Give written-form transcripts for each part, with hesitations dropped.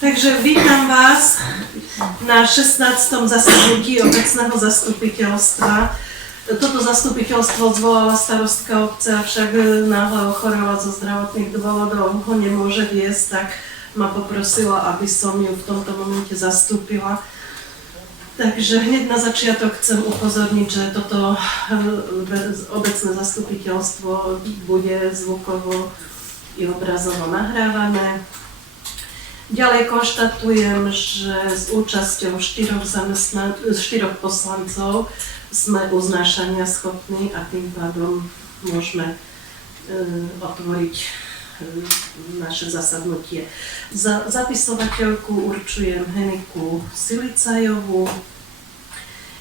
Takže vítam vás na 16. zasadnutí obecného zastupiteľstva. Toto zastupiteľstvo zvolala starostka obce, avšak náhle ochorela zo zdravotných dôvodov, ho nemôže viesť, tak ma poprosila, aby som ju v tomto momente zastúpila. Takže hneď na začiatok chcem upozorniť, že toto obecné zastupiteľstvo bude zvukovo i obrazovo nahrávané. Ďalej konštatujem, že s účasťou 4 poslancov sme uznášania schopní a tým pádom môžeme otvoriť naše zasadnutie. Za zapisovateľku určujem Heniku Silicajovú.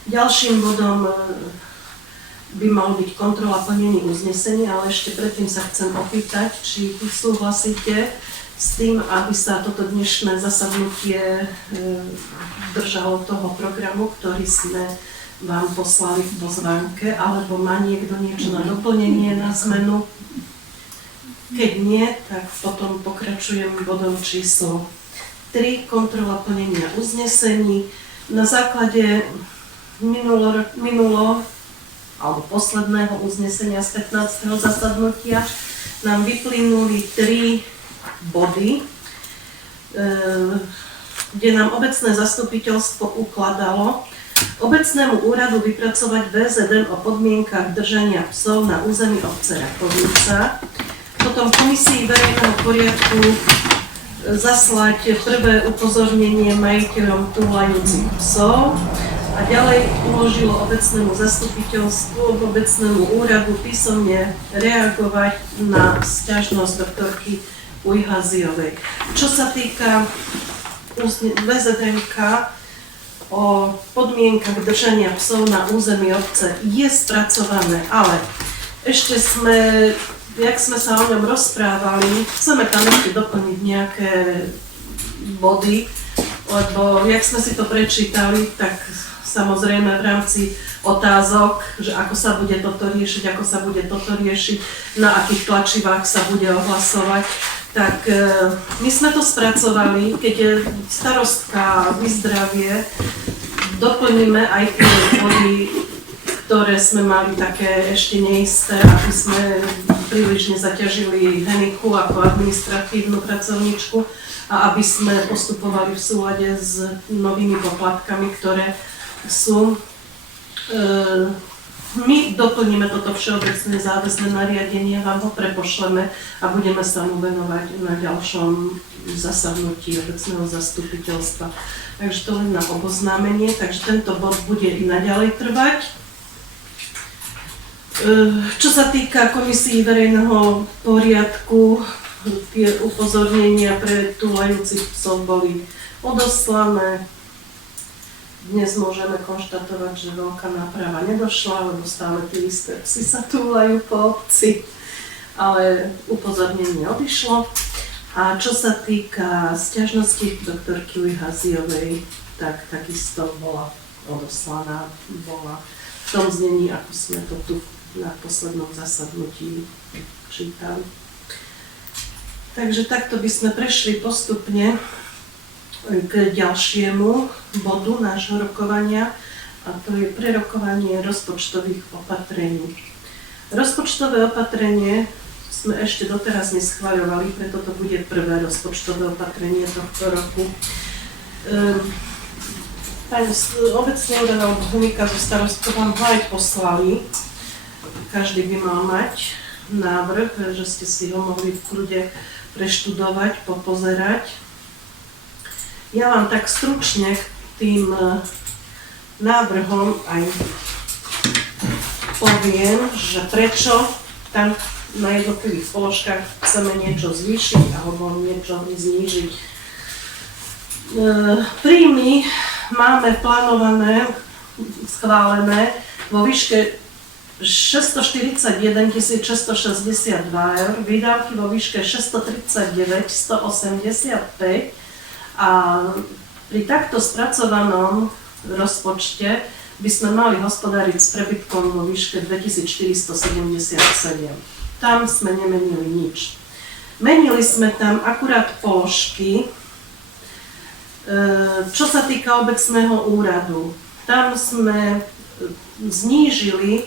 Ďalším bodom by mal byť kontrola plnení uznesenia, ale ešte predtým sa chcem opýtať, či súhlasíte s tým, aby sa toto dnešné zasadnutie držalo toho programu, ktorý sme vám poslali v pozvánke, alebo má niekto niečo na doplnenie, na zmenu? Keď nie, tak potom pokračujem bodom číslo 3, kontrola plnenia uznesení. Na základe alebo posledného uznesenia z 15. zasadnutia nám vyplynuli 3 body, kde nám obecné zastupiteľstvo ukladalo obecnému úradu vypracovať VZN o podmienkach držania psov na území obce Rakovica, potom komisii verejného poriadku zaslať prvé upozornenie majiteľom túlajúcich psov a ďalej uložilo obecnému zastupiteľstvu, obecnému úradu písomne reagovať na sťažnosť doktorky Ujhaziovej. Čo sa týka VZN o podmienkach držania psov na území obce, je spracované, ale ešte jak sme sa o ňom rozprávali, chceme tam ešte doplniť nejaké body, lebo jak sme si to prečítali, tak samozrejme v rámci otázok, že ako sa bude toto riešiť, na akých tlačivách sa bude ohlasovať, tak my sme to spracovali, keď starostka vyzdravie, doplníme aj tie body, ktoré sme mali také ešte neisté, aby sme príliš nezaťažili Heniku ako administratívnu pracovníčku a aby sme postupovali v súlade s novými poplatkami, ktoré sú. My doplníme toto všeobecné záväzné nariadenie, vám ho prepošleme a budeme sa mu venovať na ďalšom zasadnutí obecného zastupiteľstva. Takže to len na oboznámenie, takže tento bod bude i naďalej trvať. Čo sa týka komisii verejného poriadku, tie upozornenia pre túlajúcich psov boli odoslané. Dnes môžeme konštatovať, že veľká náprava nedošla, lebo stále tí isté psi sa túlajú po obci, ale upozornenie odišlo. A čo sa týka sťažnosti doktorky Ujhaziovej, tak takisto bola odoslaná, bola v tom znení, ako sme to tu na poslednom zasadnutí čítali. Takže takto by sme prešli postupne k ďalšiemu bodu nášho rokovania, a to je prerokovanie rozpočtových opatrení. Rozpočtové opatrenie sme ešte doteraz neschvaľovali, preto to bude prvé rozpočtové opatrenie tohto roku. Obecný úrad alebo Henika zo starostkou vám aj poslali. Každý by mal mať návrh, že ste si ho mohli v kľude preštudovať, popozerať. Ja vám tak stručne k tým návrhom aj poviem, že prečo tam na jednotlivých položkách chceme niečo zvýšiť alebo niečo znížiť. Príjmy máme plánované, schválené vo výške 641 662 eur, výdavky vo výške 639 185 a pri takto spracovanom rozpočte by sme mali hospodáriť s prebytkom vo výške 2477. Tam sme nemenili nič. Menili sme tam akurát položky, Čo sa týka obecného úradu, tam sme znížili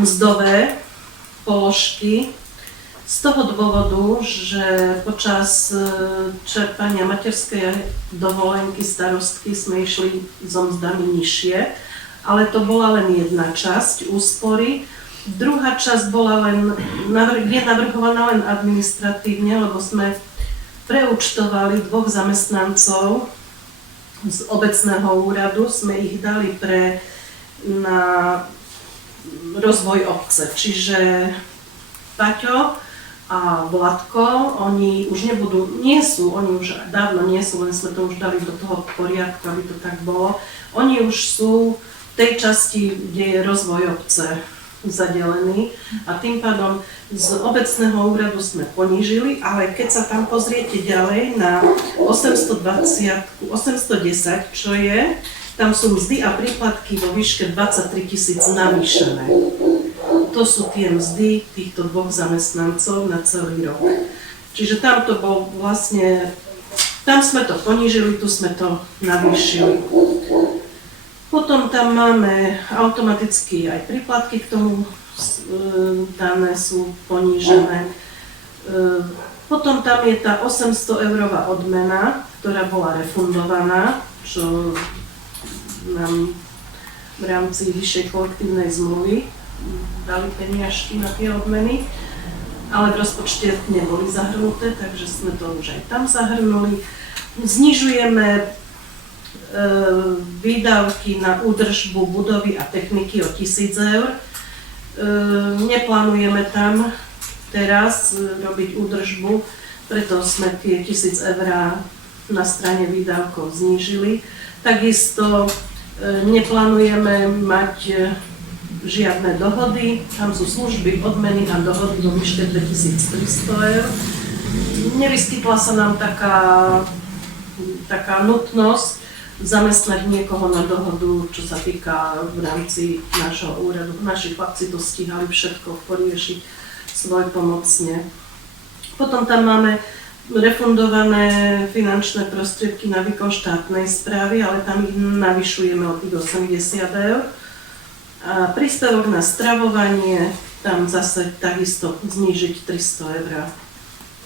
mzdové položky z toho dôvodu, že počas čerpania materskej dovolenky starostky sme išli so mzdami nižšie, ale to bola len jedna časť úspory. Druhá časť bola je navrhovaná len administratívne, lebo sme preúčtovali 2 zamestnancov z obecného úradu, sme ich dali na rozvoj obce. Čiže Paťo a Vladko, oni už oni už dávno nie sú, len sme to už dali do toho poriadku, aby to tak bolo. Oni už sú v tej časti, kde je rozvoj obce zadelený a tým pádom z obecného úradu sme ponížili, ale keď sa tam pozriete ďalej na 810, čo je, tam sú mzdy a príplatky vo výške 23 000 navýšené. To sú tie mzdy týchto 2 zamestnancov na celý rok. Čiže tam to bol vlastne, tam sme to ponížili, tu sme to navýšili. Potom tam máme automaticky aj príplatky k tomu dané sú ponížené. Potom tam je tá 800-eurová odmena, ktorá bola refundovaná, čo nám v rámci vyššej kolektívnej zmluvy dali peniažky na tie odmeny, ale v rozpočte neboli zahrnuté, takže sme to už aj tam zahrnuli. Znižujeme výdavky na údržbu budovy a techniky o 1000 eur. Neplánujeme tam teraz robiť údržbu, preto sme tie 1000 eur na strane výdavkov znížili. Takisto neplánujeme mať žiadne dohody, tam sú služby, odmeny a dohody vo výške 2300 eur. Nevyskytla sa nám taká nutnosť zamestnať niekoho na dohodu, čo sa týka v rámci nášho úradu. Naši chlapci to stíhali všetko poriešiť svojpomocne. Potom tam máme refundované finančné prostriedky na výkon štátnej správy, ale tam ich navyšujeme o tých 80 eur. A príspevok na stravovanie, tam zase takisto znížiť 300 eur.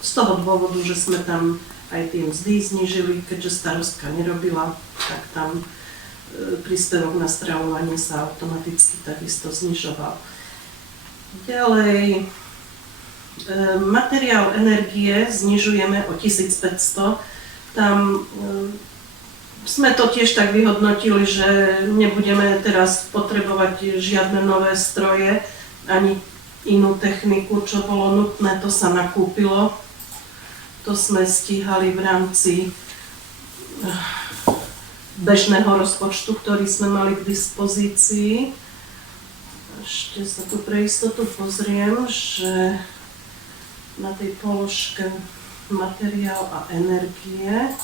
Z toho dôvodu, že sme tam aj tie mzdy znížili, keďže starostka nerobila, tak tam príspevok na stravovanie sa automaticky takisto znižoval. Ďalej, materiál energie znižujeme o 1500. Tam sme to tiež tak vyhodnotili, že nebudeme teraz potrebovať žiadne nové stroje, ani inú techniku, čo bolo nutné, to sa nakúpilo. To sme stíhali v rámci bežného rozpočtu, ktorý sme mali k dispozícii. Ešte sa tu pre istotu pozriem, že na tej položke materiál a energie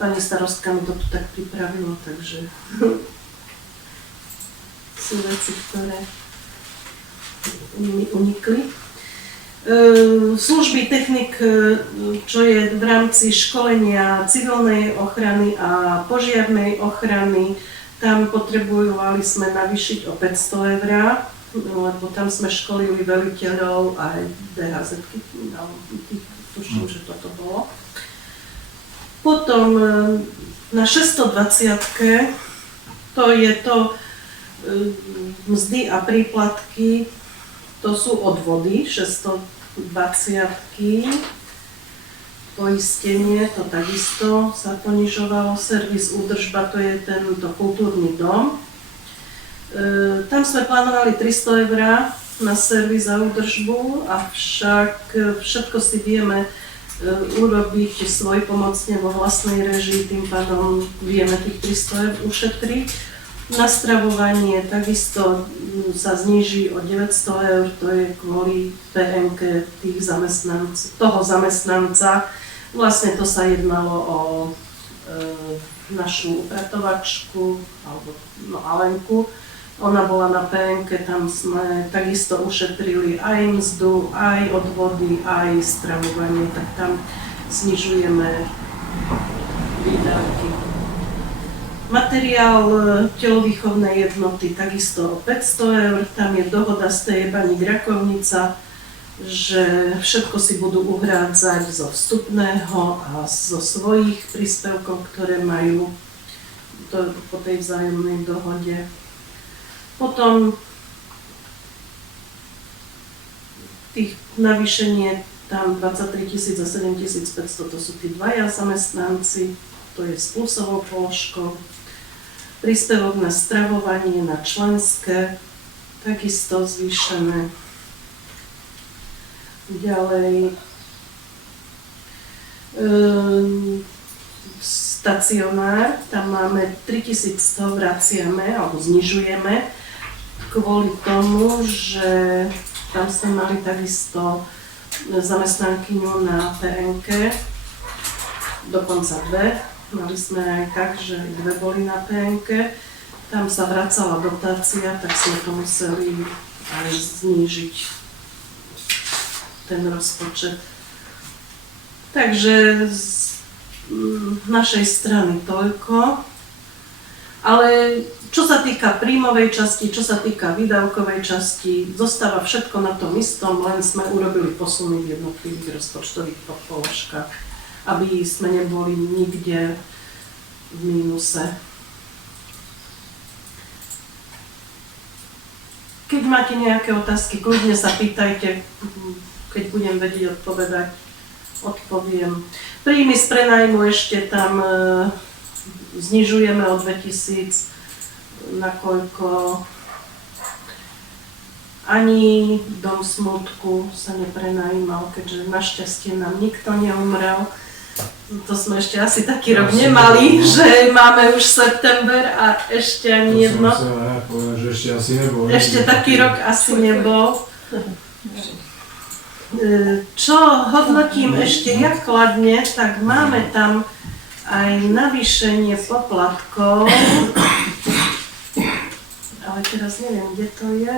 pani starostka mi to tu tak pripravila, takže sú veci, ktoré mi unikli. Služby technik, čo je v rámci školenia civilnej ochrany a požiarnej ochrany, tam potrebovali sme navýšiť o 500 eur, lebo tam sme školili veliteľov aj DHZ-ky, tuším, že toto bolo. Potom na 620-ke, to je to mzdy a príplatky, to sú odvody, 620-ky, poistenie, to takisto sa ponižovalo, servis, údržba, to je tento kultúrny dom. Tam sme plánovali 300 eur na servis a údržbu, avšak všetko si vieme urobiť svojpomocne vo vlastnej režii, tým pádom vieme tých 300 eur ušetriť. Na stravovanie takisto sa zníži o 900 eur, to je kvôli PMK toho zamestnanca. Vlastne to sa jednalo o našu upratovačku, alebo Alenku, Ona bola na PNK, tam sme takisto ušetrili aj mzdu, aj odvody, aj stravovanie, tak tam znižujeme výdavky. Materiál telovýchovnej jednoty takisto o 500 eur, tam je dohoda z tej Baník Rakovnica, že všetko si budú uhrádzať zo vstupného a zo svojich príspevkov, ktoré majú po tej vzájomnej dohode. Potom tých navýšenie tam 23 000 a 7 500, to sú tí dvaja zamestnanci, to je s plusovou položkou. Príspevok na stravovanie, na členské, takisto zvýšené. Ďalej stacionár, tam máme 3100, vraciame alebo znižujeme kvôli tomu, že tam sme mali takisto zamestnankyňu na PNK, dokonca dve. Mali sme aj tak, že dve boli na PNK. Tam sa vracala dotácia, tak sme to museli aj znížiť ten rozpočet. Takže z našej strany toľko. Ale čo sa týka príjmovej časti, čo sa týka výdavkovej časti, zostáva všetko na tom istom, len sme urobili posuny v jednotlivých rozpočtových položkách, aby sme neboli nikde v mínuse. Keď máte nejaké otázky, kľudne sa pýtajte, keď budem vedieť odpovedať, odpoviem. Príjmy z prenajmu ešte tam znižujeme o 2000, nakoľko ani dom smutku sa neprenajímal, keďže našťastie nám nikto neumrel. To sme ešte asi taký rok nemali, že máme už september a ešte ani jedno. Že ešte asi nebol. Ešte taký rok asi nebol. Čo hodnotím ešte jak kladne, tak máme tam aj navýšenie poplatkov, ale teraz neviem, kde to je.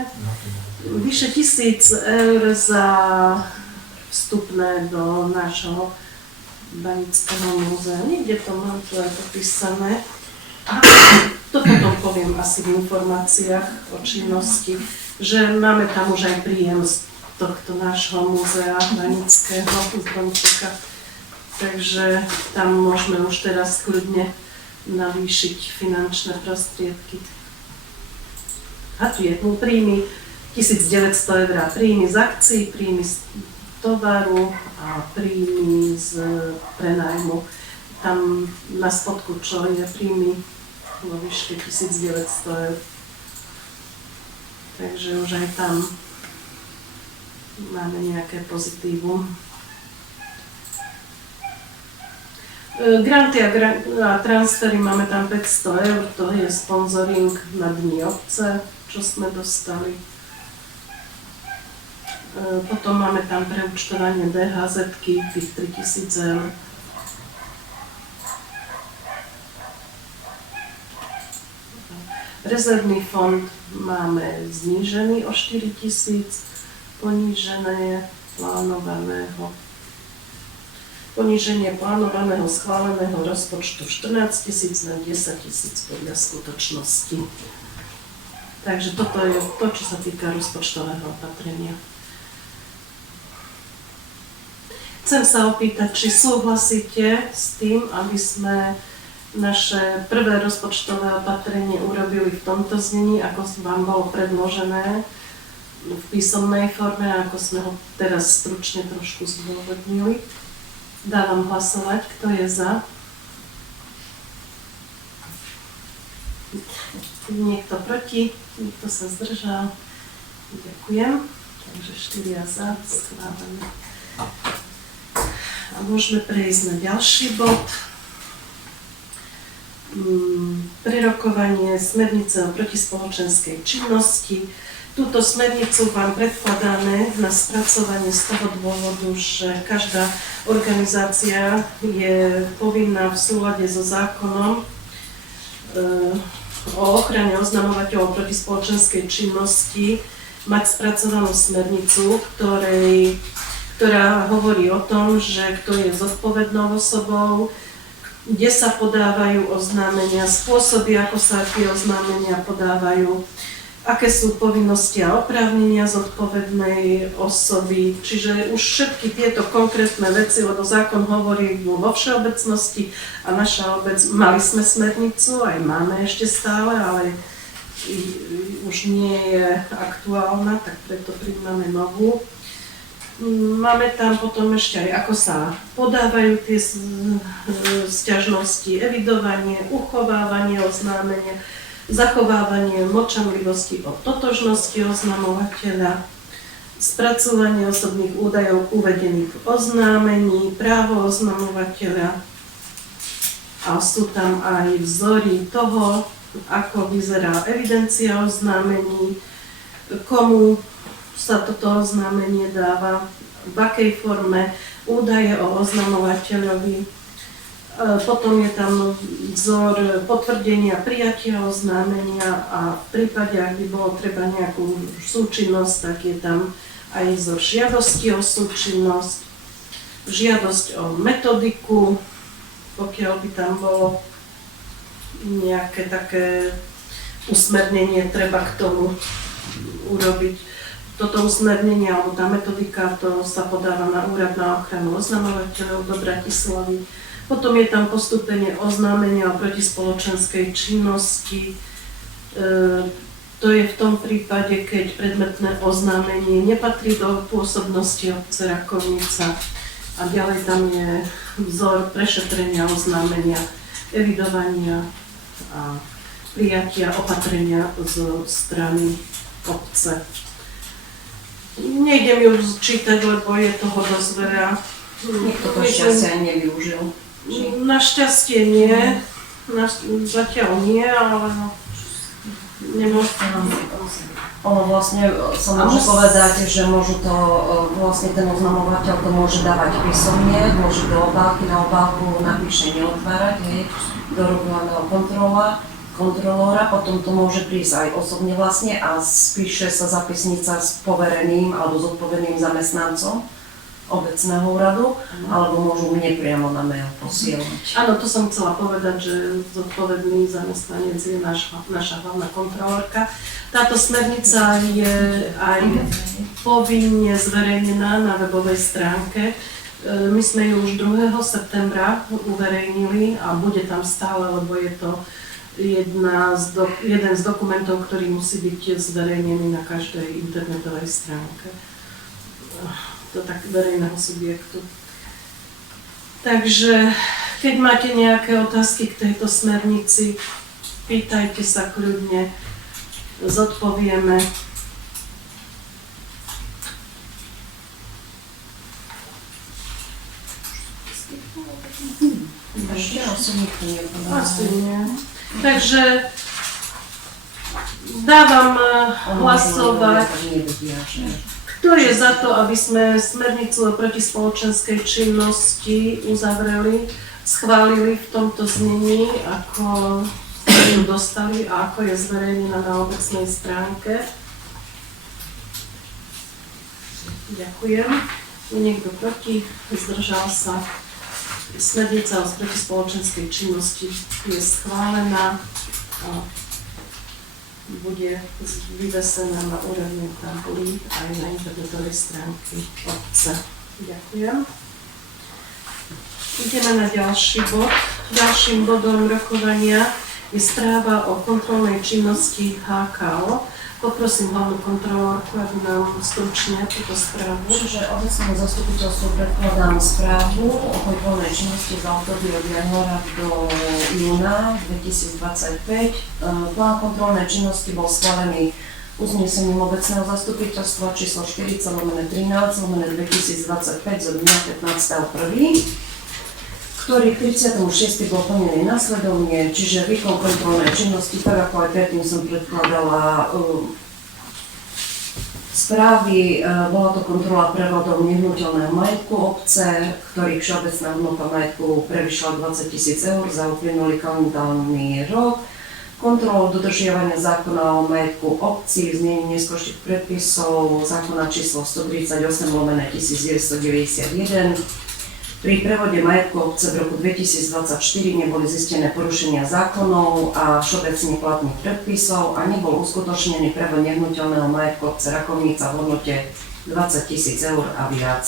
Vyše 1000 eur za vstupné do nášho Banického múzea. Niekde to mám, to je popísané. A to potom poviem asi v informáciách o činnosti, že máme tam už aj príjem z tohto nášho múzea Banického z Bončeka. Takže tam môžeme už teraz kľudne navýšiť finančné prostriedky. A tu je príjmy 1900 eur, príjmy z akcií, príjmy z tovaru a príjmy z prenajmu. Tam na spodku, čo je príjmy vo výške 1900 eur. Takže už aj tam máme nejaké pozitívum. Granty a transfery máme tam 500 eur, to je sponzoring na Dni obce, čo sme dostali. Potom máme tam preúčtovanie DHZ-ky, tých 3000 eur. Rezervný fond máme znížený o 4000, poníženie plánovaného schváleného rozpočtu 14 000 na 10 000 podľa skutočnosti. Takže toto je to, čo sa týka rozpočtového opatrenia. Chcem sa opýtať, či súhlasíte s tým, aby sme naše prvé rozpočtové opatrenie urobili v tomto znení, ako vám bolo predložené v písomnej forme, ako sme ho teraz stručne trošku zdôvodnili. Dávam hlasovať, kto je za. Niekto proti, niekto sa zdržal. Ďakujem. Takže 4 za, schválené. A môžeme prejsť na ďalší bod. Prerokovanie smernice o protispoločenskej činnosti. Túto smernicu vám predkladáme na spracovanie z toho dôvodu, že každá organizácia je povinná v súlade so zákonom o ochrane oznamovateľov proti spoločenskej činnosti mať spracovanú smernicu, ktorá hovorí o tom, že kto je zodpovednou osobou, kde sa podávajú oznámenia, spôsoby, ako sa tie oznámenia podávajú, aké sú povinnosti a oprávnenia zodpovednej osoby. Čiže už všetky tieto konkrétne veci, lebo zákon hovorí vo všeobecnosti a naša obec, mali sme smernicu, aj máme ešte stále, ale už nie je aktuálna, tak preto prijímame novú. Máme tam potom ešte aj, ako sa podávajú tie sťažnosti, evidovanie, uchovávanie oznámenia, zachovávanie mlčanlivosti o totožnosti oznamovateľa, spracovanie osobných údajov uvedených v oznámení, právo oznamovateľa a sú tam aj vzory toho, ako vyzerá evidencia oznámení, komu sa toto oznámenie dáva, v akej forme, údaje o oznamovateľovi. Potom je tam vzor potvrdenia prijatia oznámenia a v prípade, ak by bolo treba nejakú súčinnosť, tak je tam aj vzor žiadosti o súčinnosť, žiadosť o metodiku, pokiaľ by tam bolo nejaké také usmernenie treba k tomu urobiť. Toto usmernenie alebo tá metodika, to sa podáva na Úrad na ochranu oznamovateľov do Bratislavy. Potom je tam postúpenie oznámenia o protispoločenskej činnosti. To je v tom prípade, keď predmetné oznámenie nepatrí do pôsobnosti obce Rakovnica. A ďalej tam je vzor prešetrenia oznámenia, evidovania a prijatia opatrenia zo strany obce. Nejdem ju čítať, lebo je toho dosť veľa. Nikto to šťastie aj nevyužil. Našťastie nie, zatiaľ nie, ale nemôžem. Ono vlastne sa môže povedať, že môžu to, vlastne ten oznamovateľ to môže dávať písomne, môže do obálky, na obálku napíše neotvárať, hej, do regulárneho kontrolóra, potom to môže prísť aj osobne vlastne a spíše sa zapisnica s povereným alebo zodpovedným zamestnancom obecného úradu, alebo môžu mne priamo na mail posielať. Áno, to som chcela povedať, že zodpovedný zamestnanec je naša hlavná kontrolórka. Táto smernica je aj povinne zverejnená na webovej stránke. My sme ju už 2. septembra uverejnili a bude tam stále, lebo je to jeden z dokumentov, ktorý musí byť zverejnený na každej internetovej stránke. To tak verejného subjektu. Takže keď máte nejaké otázky k tejto smernici, pýtajte sa kľudne, zodpovieme. Ešte asi nikto nepovedal. Asi nie. Takže dávam hlasovať. Kto je za to, aby sme smernicu o protispoločenskej činnosti uzavreli, schválili v tomto znení, ako sme ju dostali a ako je zverejnená na obecnej stránke? Ďakujem. Je niekto proti? Zdržal sa. Smernica o protispoločenskej činnosti je schválená a bude vyvesená na úradnej tabuli aj na internetovej stránke obce. Ďakujem. Ideme na ďalší bod. Ďalším bodom rokovania je správa o kontrolnej činnosti HKO. Poprosím hlavnú kontrolórku, aby nám stručne túto správu. Čiže obecnému zastupiteľstvu predkladám správu o kontrolnej činnosti za obdobie od januára do júna 2025. Plán kontrolnej činnosti bol schválený uznesením obecného zastupiteľstva číslo 40/13/2025 zo dňa 15.1., ktorý 36. bol plnený nasledovne, čiže výkon kontrolnej činnosti, tak ako aj predtým som predkladala správy, bola to kontrola prevodov nehnuteľného majetku obce, ktorých všeobecná hodnota majetku prevyšla 20 000 eur za uplynulý kalendárny rok. kontrolu dodržiavania zákona o majetku obcí, znení neskôrších predpisov zákona číslo 138/1991. Pri prevode majetku obce v roku 2024 neboli zistené porušenia zákonov a všeobecne platných predpisov a nebol uskutočnený prevod nehnuteľného majetku obce Rakovnica v hodnote 20 000 eur a viac.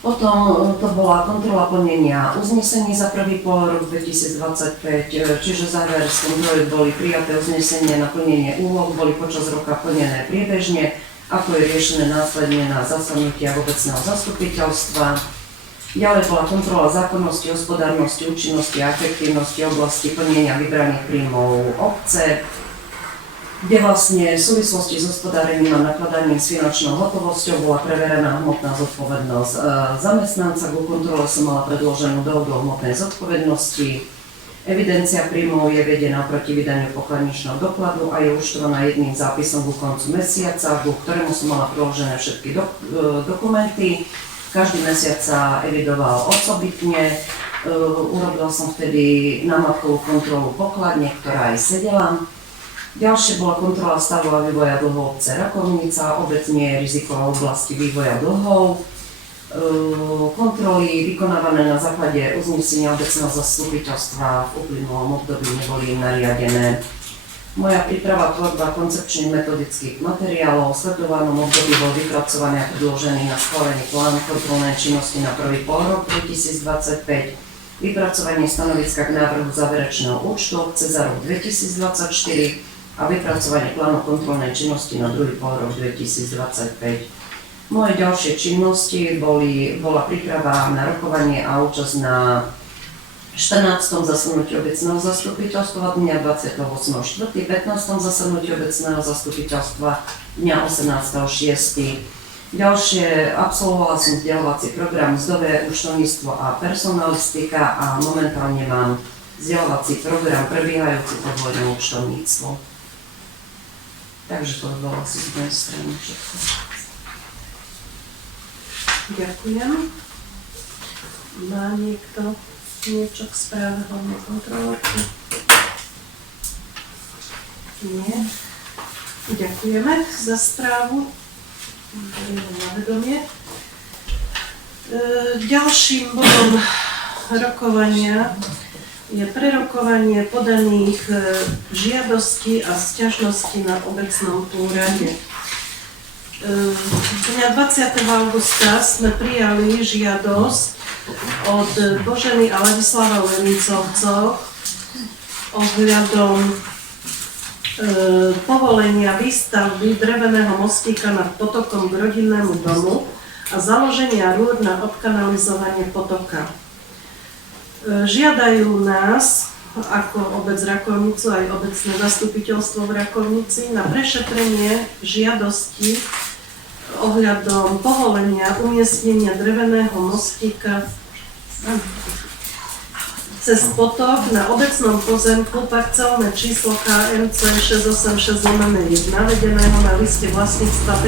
Potom to bola kontrola plnenia uznesení za prvý polrok 2025, čiže záver z kontroly boli prijaté uznesenia na plnenie úloh, boli počas roka plnené priebežne, ako je riešené následne na zasadnutiach obecného zastupiteľstva. Ďalej bola kontrola zákonnosti, hospodárnosti, účinnosti a efektívnosti oblasti plnenia vybraných príjmov obce, kde vlastne v súvislosti s hospodárením a nakladaním s finančnou hotovosťou bola preverená hmotná zodpovednosť zamestnanca. Ku kontrole som mala predloženú dohodu o hmotnej zodpovednosti. Evidencia príjmov je vedená proti vydaniu pokladničného dokladu a je účtovaná jedným zápisom ku koncu mesiaca, ku ktorému som mala priložené všetky dokumenty. Každý mesiac sa evidoval osobitne. Urobila som vtedy námatkovú kontrolu pokladne, ktorá aj sedela. Ďalšie bola kontrola stavu a vývoja dlhov obce Rakovnica, obecne riziková oblasti vývoja dlhov. Kontroly vykonávané na základe uznesenia obecného zastupiteľstva v uplynulom období neboli im nariadené. Moja príprava tvorba koncepčných metodických materiálov v sledovanom období bol vypracovaný a predložený na schválený plán kontrolnej činnosti na prvý polrok 2025, vypracovanie stanoviska k návrhu záverečného účtu obce za rok 2024 a vypracovanie plánu kontrolnej činnosti na druhý polrok 2025. Moje ďalšie činnosti bola príprava na rokovanie a účasť na 14. zasadnutí obecného zastupiteľstva dňa 28.4., 15. zasadnutí obecného zastupiteľstva dňa 18.6. Ďalšie, absolvovala som vzdelávací program Mzdové účtovníctvo a personalistika a momentálne mám vzdelávací program prebiehajúci podvodné účtovníctvo. Takže to bolo asi z mojej strany všetko. Ďakujem. Má niekto niečo k správe hlavnej kontrolórky? Nie. Ďakujeme za správu. Berieme na vedomie. Ďalším bodom rokovania je prerokovanie podaných žiadostí a sťažností na obecnom úrade. Dňa 20. augusta sme prijali žiadosť od Boženy a Ladislava Lenicovcov ohľadom povolenia výstavby dreveného mostíka nad potokom k rodinnému domu a založenia rúr na odkanalizovanie potoka. Žiadajú nás, ako obec Rakovnicu, aj obecné zastupiteľstvo v Rakovnici, na prešetrenie žiadosti ohľadom povolenia umiestnenia dreveného mostíka cez potok na obecnom pozemku parcelné číslo KMC 686/1 vedeného na liste vlastníctva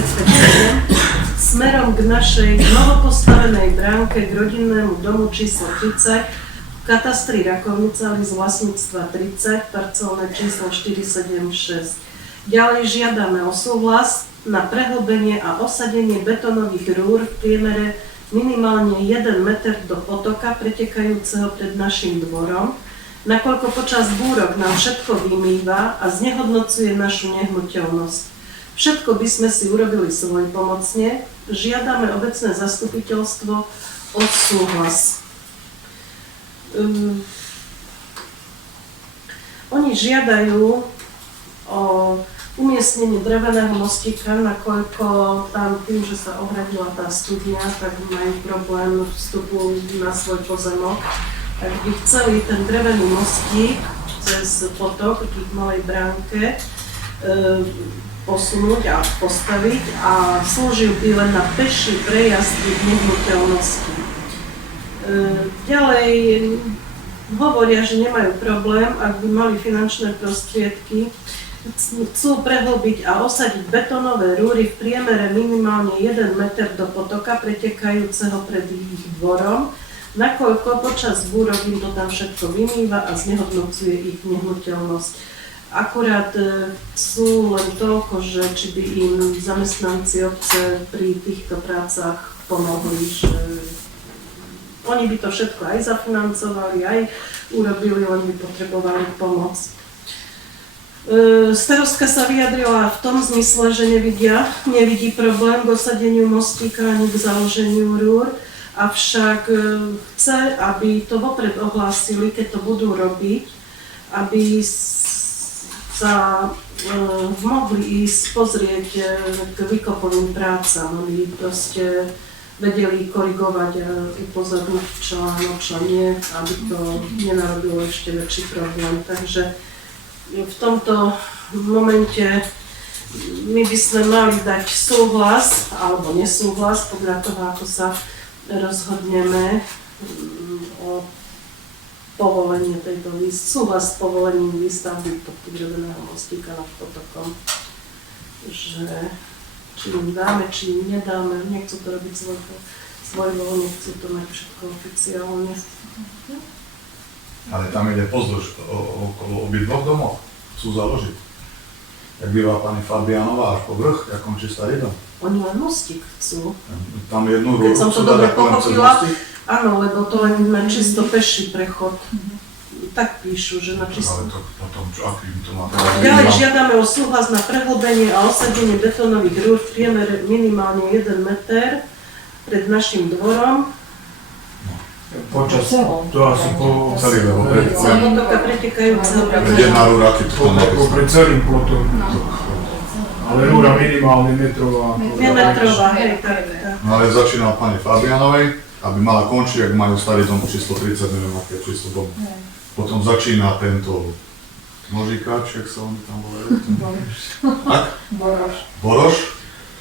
557 smerom k našej novopostavenej bránke k rodinnému domu číslo 30 v katastri Rakovnica, list vlastníctva 30, parcelné číslo 476. Ďalej žiadame o súhlas na prehlbenie a osadenie betónových rúr v priemere minimálne 1 meter do potoka pretekajúceho pred našim dvorom, nakoľko počas búrok nám všetko vymýva a znehodnocuje našu nehnuteľnosť. Všetko by sme si urobili svojpomocne, žiadame obecné zastupiteľstvo o súhlas. Oni žiadajú o umiestnenie dreveného mostíka, nakoľko tam tým, že sa ohradila tá studňa, tak majú problém vstupu na svoj pozemok. Tak by chceli ten drevený mostík cez potok k ich malej bránke posunúť a postaviť a slúžil by len na peší prejazd ich nehnuteľnosti. Ďalej hovoria, že nemajú problém, ak by mali finančné prostriedky, chcú prehlbiť a osadiť betónové rúry v priemere minimálne 1 meter do potoka pretekajúceho pred ich dvorom, nakoľko počas búrok im to tam všetko vymýva a znehodnocuje ich nehnuteľnosť. Akurát chcú len toľko, že či by im zamestnanci obce pri týchto prácach pomohli, že oni by to všetko aj zafinancovali, aj urobili, oni by potrebovali pomoc. Starostka sa vyjadrila v tom zmysle, že nevidí problém k osadeniu mostíka ani k založeniu rúr, avšak chce, aby to vopred ohlásili, keď to budú robiť, aby sa mohli ísť pozrieť k vykopovým prácam, aby proste vedeli korigovať a upozorniť, čo áno, čo nie, aby to nenarobilo ešte väčší problém. Takže v tomto momente my by sme mali dať súhlas alebo nesúhlas podľa toho, ako sa rozhodneme o povolenie tejto súhlas s povolením výstavby podpodrobeného mostíka nad potokom. Že či im dáme, či im nedáme, nechcú to robiť svojvoľne, nechcú to mať všetko oficiálne. Ale tam ide pozdĺž, okolo obidvoch domov, chcú založiť. Jak býva pani Fabianová až po vrch, jak končí starý dom. Oni len mostík chcú. Tam jednu Keď rúru som to chcú dať dobre ako len cez pochopila, mostík. áno, lebo to len na čisto peší prechod. Tak píšu, že na čisto. Ale to potom, čo, aký to má Ďalej žiadame o súhlas na prehlbenie a osadenie betónových rúr v priemere minimálne 1 meter pred našim dvorom. Počas, to asi po... celý, lebo Celá potoka pretekajúceho jedna rúra, keď to Pred celým plotom. Ale rúra minimálne metrová. Metrová, hej, tak. No ale začína pani Fabianovej, aby mala končiť, ak majú starý dom číslo 30, neviem aké číslo domu. Potom začína tento Nožíkač, jak sa oni tam volajú? Boroš.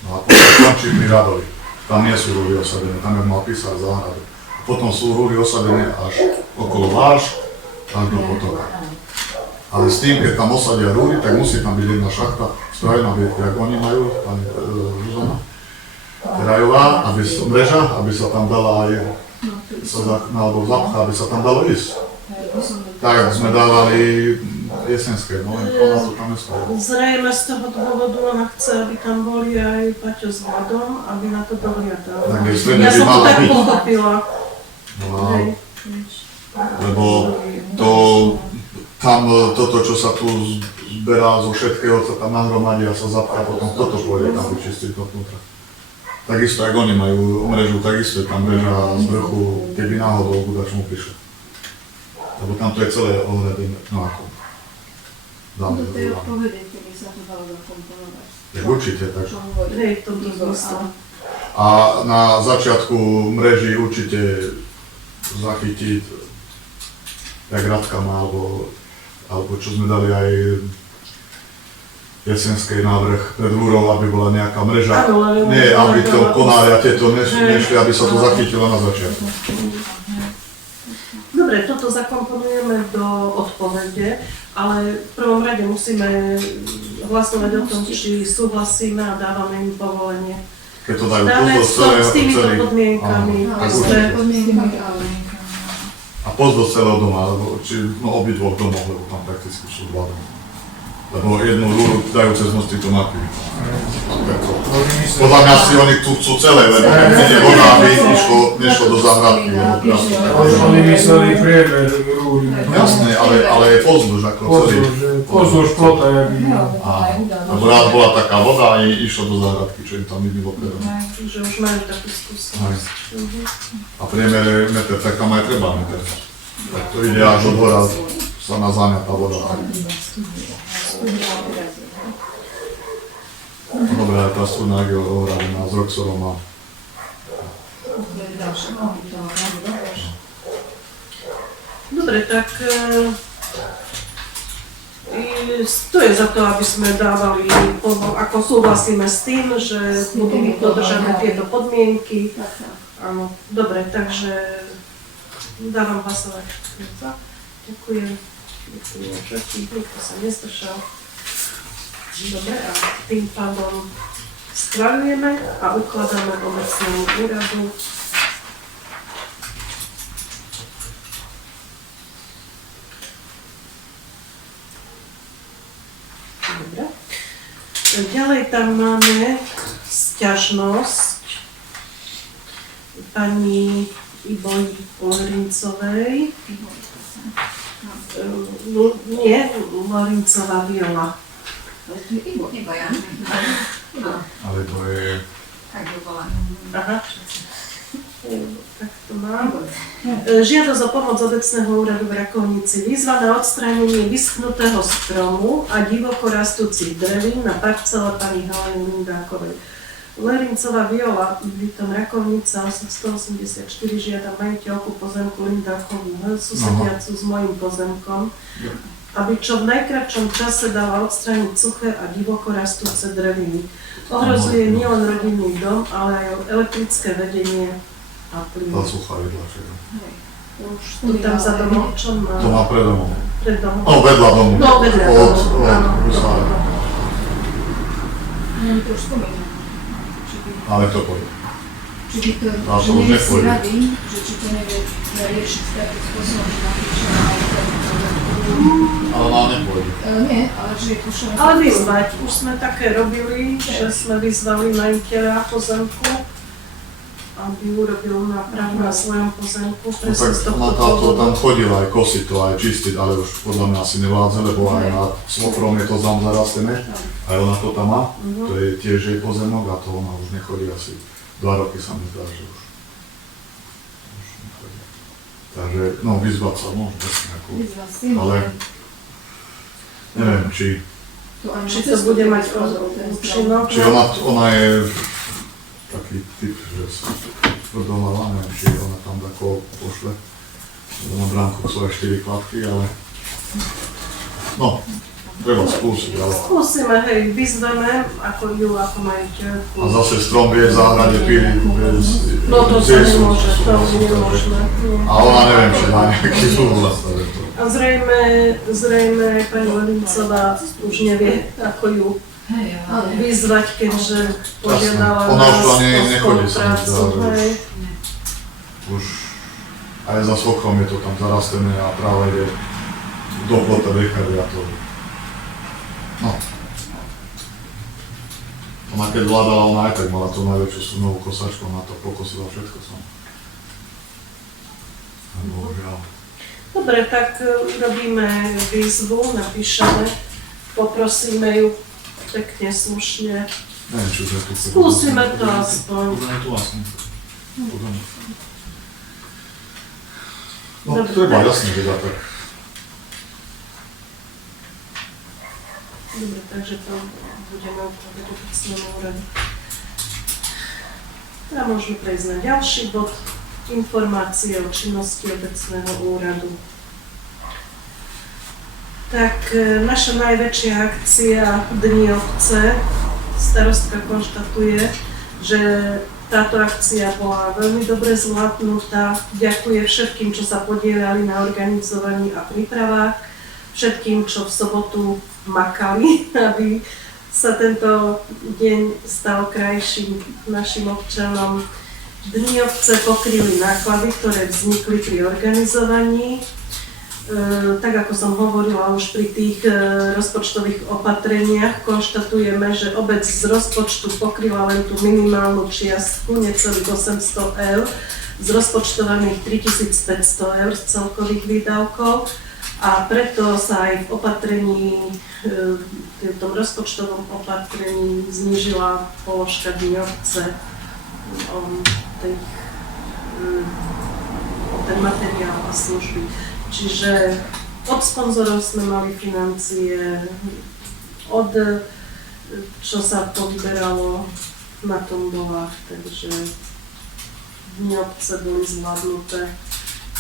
No a potom končí pri Radovi. Tam nie sú rúry osadené, tam jak mal písať záhradu. Potom sú rúry osadené až okolo Váž, až do potoka. Ale s tým, keď tam osadia rúry, tak musí tam byť jedna šachta, strojná viete, jak oni majú, pani Zuzana Terajová, mreža, aby sa tam dala aj alebo zapcha, aby sa tam dalo ísť. Tak sme dávali jesenské, no len ona to tam nestojí. Zrejme z toho dôvodu ona chce, aby tam boli aj Paťo s Vladom, aby na to dohliadala. Tak je stredne Ja by som to mala tak byť. pochopila. No, Hej. lebo tam toto, čo sa tu zberá zo všetkého, čo tam nahromadí a sa zapchá, potom toto pôjde tam vyčistiť dovnútra. Takisto, ak oni majú mrežu, takisto je tam mreža z vrchu, keby náhodou budačmu prišlo. Lebo tam to je celé ohľadené, no ako. Dáme Do tej do odpovede, keby sa to dalo zakomponovať. tak určite, tak. Čo hovorí Hej, v tomto Igor, zmysle. A na začiatku mreží určite zachytiť, jak Radka má, alebo čo sme dali aj jesenský návrh pred rúrou, aby bola nejaká mreža. Áno, ale Nie, aby to ale- konári a tieto nešli, aby sa to zachytilo na začiatku. Dobre, toto zakomponujeme do odpovede, ale v prvom rade musíme hlasovať o tom, či súhlasíme a dávame im povolenie. Keď to dajú Dáme pozdĺž s týmito celý, podmienkami. áno, No, tak s určite. podmienkami, A pozdĺž celého doma, alebo obidvoch domov, lebo tam prakticky sú dva domy. Lebo jednu rúru dajú cez mosty to napí. Podľa mňa si oni tu chcú celé, lebo keď ide voda, aby nešlo do záhradky. Oni mysleli priemer rúry. Jasné, ale je pozdĺž ako celý. Pozdĺž plota, jak je. Lebo raz bola taká voda a išlo do záhradky, čo im tam vybilo predom. Že už majú takú skúsenosť. Mhm. A priemer je meter, tak tam aj treba meter. Tak to ide až od hora, sa nazáňa tá voda. No dobré, aj tá studná geohradená s Roxorom a Dobre, tak stojí za to, aby sme dávali, ako súhlasíme s tým, že budú dodržané tieto podmienky. Áno, dobre, takže dávam hlasovať za. Ďakujem. Ďakujem proti, nikto sa nestršal. Dobre, a tým pádom schvaľujeme a ukladáme obecnému úradu Ďalej tam máme sťažnosť pani Iboj Lorincovej. Nie, Lorincová Viola. Iba ja. Ale to je... Tak ju volám. Aha. Tak to mám. Žiadosť o pomoc obecného úradu v Rakovnici. Výzva na odstránenie vyschnutého stromu a divoko rastúcich drevín na parcele pani Heleny Lindákovej. Lorincová Viola, bytom Rakovnica 884, žiada majiteľku pozemku Lindákovú susediacu s mojím pozemkom, aby čo v najkratšom čase dala odstrániť suché a divoko rastúce dreviny. Ohrozuje nielen rodinný dom, ale aj elektrické vedenie a plyn. Tá suchá jedla, všetko. Tu tam za domom, čo má? To má pred domom. Pred domom. No, vedľa domu. No, vedľa domu, áno. Neviem, to už spomínam. Ale to pôjde. Či by to, A to že už nevie si nepôjde. rady, že či to nevie riešiť takým spôsobom, že napíše na Ale nám nepôjde. Nie, ale že je pošlené. Ale vyzvať, už sme také robili, že sme vyzvali majiteľa pozemku, aby urobil nápravu na svojom pozemku. No Presne tak z tohto ona táto dôvodu. tam chodila aj kosiť to, aj čistiť, ale už podľa mňa asi nevládze, lebo aj na Smokrom je to tam zarastené. Aj ona to tam má, to je tiež jej pozemok a to ona už nechodí asi 2 roky sa mi zdá, že už nechodí. Takže, no vyzvať sa môže, jasne, ako, Vyzva s tým, ale neviem, či Či to bude mať účinok. či ona je taký typ, že sa tvrdohlava, neviem, či ona tam tako pošle. Na bránku sú aj 4 kladky, ale no, treba skúsiť, ale Skúsime, hej, vyzveme, ako ju, ako majiteľku. a zase strom vie v záhrade píliť bez... No to sa bez- nemôže, to takže- nemôžeme. A ona neviem, či má nejaký súhlas, ale to... A zrejme pani Lorincová už nevie, ako ju vyzvať, keďže požiadala Ona už nás to ani o nechodí, sa mi zdá, spoluprácu, že hej. Už aj za Svokrom je to tam zarastené a práve ide do plota vychádza a to... No. Ona keď vládala, ona aj tak mala tú najväčšiu sumovú kosačku, ona to pokosila všetko som. Bohužiaľ. Dobre, tak robíme výzvu, napíšeme, poprosíme ju pekne, slušne. Neviem, či už je tu... Skúsime to aspoň. Už je tu vlastne. No, Dobre, treba tak. jasne teda tak. Dobre, takže to budeme upraviť obecnému úradu. Teda môžeme prejsť na ďalší bod. Informácie o činnosti obecného úradu. Tak naša najväčšia akcia Dni obce, starostka konštatuje, že táto akcia bola veľmi dobre zvládnutá. Ďakuje všetkým, čo sa podielali na organizovaní a prípravách, všetkým, čo v sobotu makali, aby sa tento deň stal krajším našim občanom. Dni obce pokryli náklady, ktoré vznikli pri organizovaní. Tak ako som hovorila už pri tých rozpočtových opatreniach, konštatujeme, že obec z rozpočtu pokryla len tú minimálnu čiastku, necelých 800 eur, z rozpočtovaných 3500 eur z celkových výdavkov. A preto sa aj v opatrení, v tom rozpočtovom opatrení znížila položka Dni obce o ten materiál a služby. Čiže od sponzorov sme mali financie, od čo sa povyberalo na tombolách, takže Dni obce boli zvládnuté.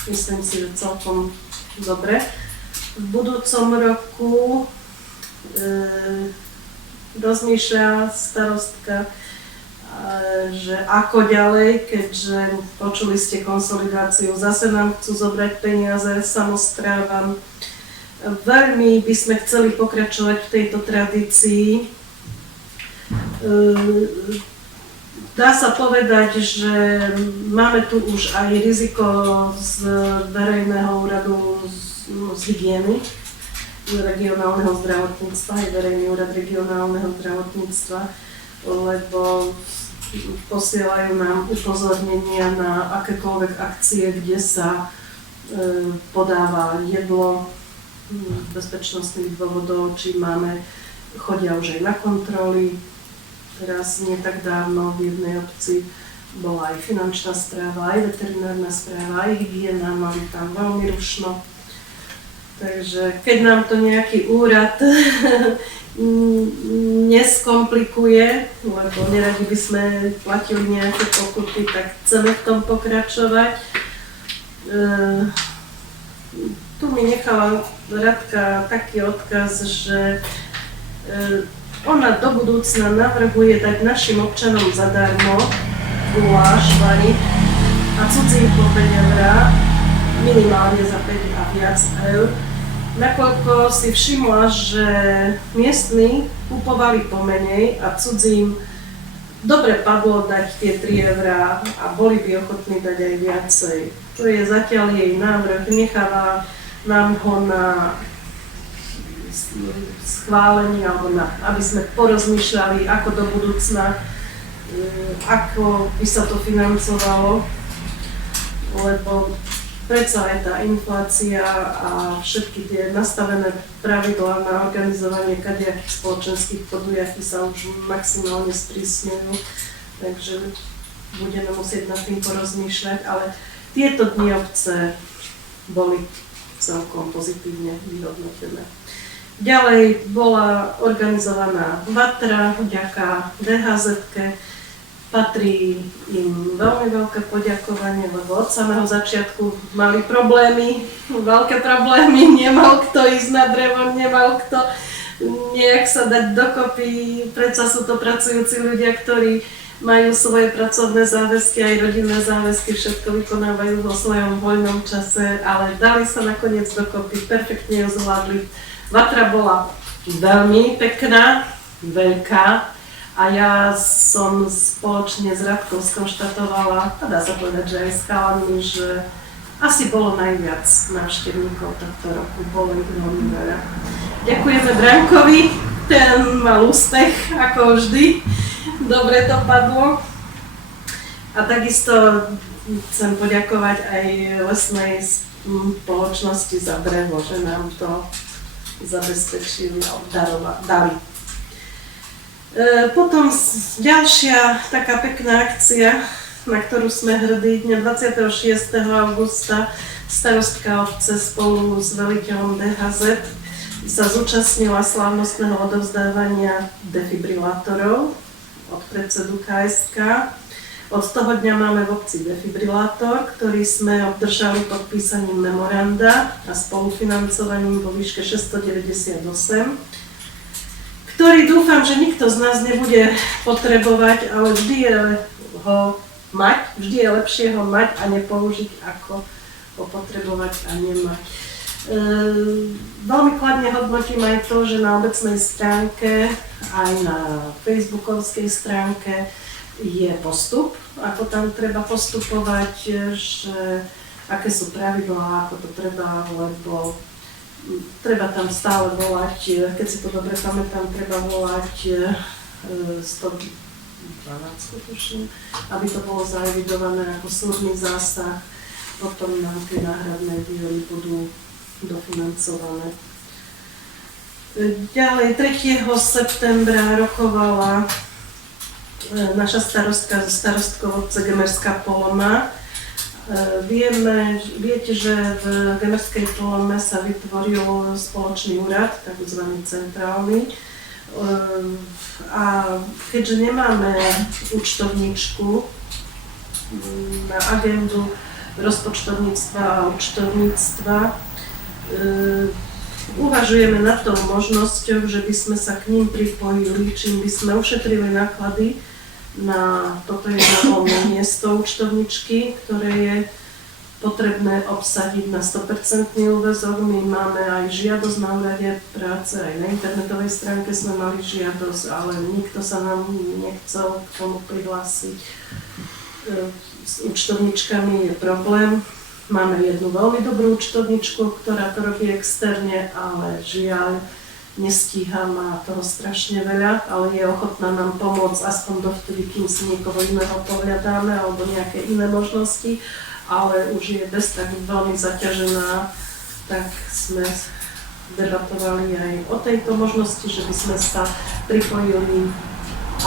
Myslím si, že celkom dobre. V budúcom roku rozmýšľa starostka, že ako ďalej, keďže počuli ste konsolidáciu, zase nám chcú zobrať peniaze samosprávam. Veľmi by sme chceli pokračovať v tejto tradícii. Dá sa povedať, že máme tu už aj riziko z verejného úradu z hygieny, regionálneho zdravotníctva, aj verejný úrad regionálneho zdravotníctva, lebo posielajú nám upozornenia na akékoľvek akcie, kde sa podáva jedlo z bezpečnostných dôvodov, či chodia už aj na kontroly. Teraz nie tak dávno v jednej obci bola aj finančná správa, aj veterinárna správa, aj hygiena, mali tam veľmi rušno. Takže keď nám to nejaký úrad neskomplikuje, lebo neradi by sme platili nejaké pokuty, tak chceme v tom pokračovať. Tu mi nechala Radka taký odkaz, že ona do budúcna navrhuje dať našim občanom zadarmo guláš, variť a cudzím po 5 €, minimálne za 5 a viac eur. Nakoľko si všimla, že miestni kupovali pomenej a cudzím dobre padlo dať tie 3 € a boli by ochotní dať aj viacej. To je zatiaľ jej návrh, necháva nám ho na schválenie, alebo aby sme porozmýšľali, ako do budúcna, ako by sa to financovalo, lebo predsa aj tá inflácia a všetky tie nastavené pravidlá na organizovanie kadejakých spoločenských podujatí sa už maximálne sprísňujú, takže budeme musieť nad tým porozmýšľať, ale tieto dni obce boli celkom pozitívne vyhodnotené. Ďalej bola organizovaná vatra vďaka DHZ-ke. Patrí im veľmi veľké poďakovanie, lebo od samého začiatku mali problémy, veľké problémy, nemal kto ísť na drevo, nemal kto nejak sa dať dokopy. Predsa sú to pracujúci ľudia, ktorí majú svoje pracovné záväzky, aj rodinné záväzky, všetko vykonávajú vo svojom voľnom čase, ale dali sa nakoniec dokopy, perfektne ju zvládli. Vatra bola veľmi pekná, veľká a ja som spoločne s Radkou skonštatovala, a dá sa povedať, že aj s chalami, že asi bolo najviac návštevníkov tohto roku, bolo ich veľmi veľa. Ďakujeme Brankovi, ten mal úspech, ako vždy, dobre to padlo. A takisto chcem poďakovať aj lesnej spoločnosti za drevo, že nám to zabezpečili a dali. Potom ďalšia taká pekná akcia, na ktorú sme hrdí, dňa 26. augusta starostka obce spolu s veliteľom DHZ sa zúčastnila slávnostného odovzdávania defibrilátorov od predsedu KSK. Od toho dňa máme v obci defibrilátor, ktorý sme obdržali podpísaním memoranda a spolufinancovaním vo výške 698, ktorý dúfam, že nikto z nás nebude potrebovať, ale vždy je lepšie ho mať a nepoužiť, ako ho potrebovať a nemať. Veľmi kladne hodnotím aj to, že na obecnej stránke, aj na facebookovskej stránke je postup, ako tam treba postupovať, že aké sú pravidlá, ako to treba, lebo treba tam stále volať, keď si to dobre pamätám, treba volať 112, tuším, aby to bolo zaevidované ako súrny zásah, potom nám tie náhradné diely budú dofinancované. Ďalej, 3. septembra rokovala naša starostka so starostkou obce Gemerská Poloma. Viete, že v Gemerskej Polome sa vytvoril spoločný úrad, takzvaný centrálny. A keďže nemáme účtovníčku na agendu rozpočtovníctva a účtovníctva, uvažujeme nad tou možnosťou, že by sme sa k ním pripojili, čím by sme ušetrili náklady na toto jednotné miesto účtovničky, ktoré je potrebné obsadiť na 100% úväzok. My máme aj žiadosť na úrade práce, aj na internetovej stránke sme mali žiadosť, ale nikto sa nám nechcel k tomu prihlásiť. S účtovničkami je problém. Máme jednu veľmi dobrú účtovničku, ktorá to robí externe, ale žiaľ, nestíha, má toho strašne veľa, ale je ochotná nám pomôcť aspoň dovtedy, kým si niekoho iného pohľadáme alebo nejaké iné možnosti, ale už je bez tak veľmi zaťažená, tak sme debatovali aj o tejto možnosti, že by sme sa pripojili,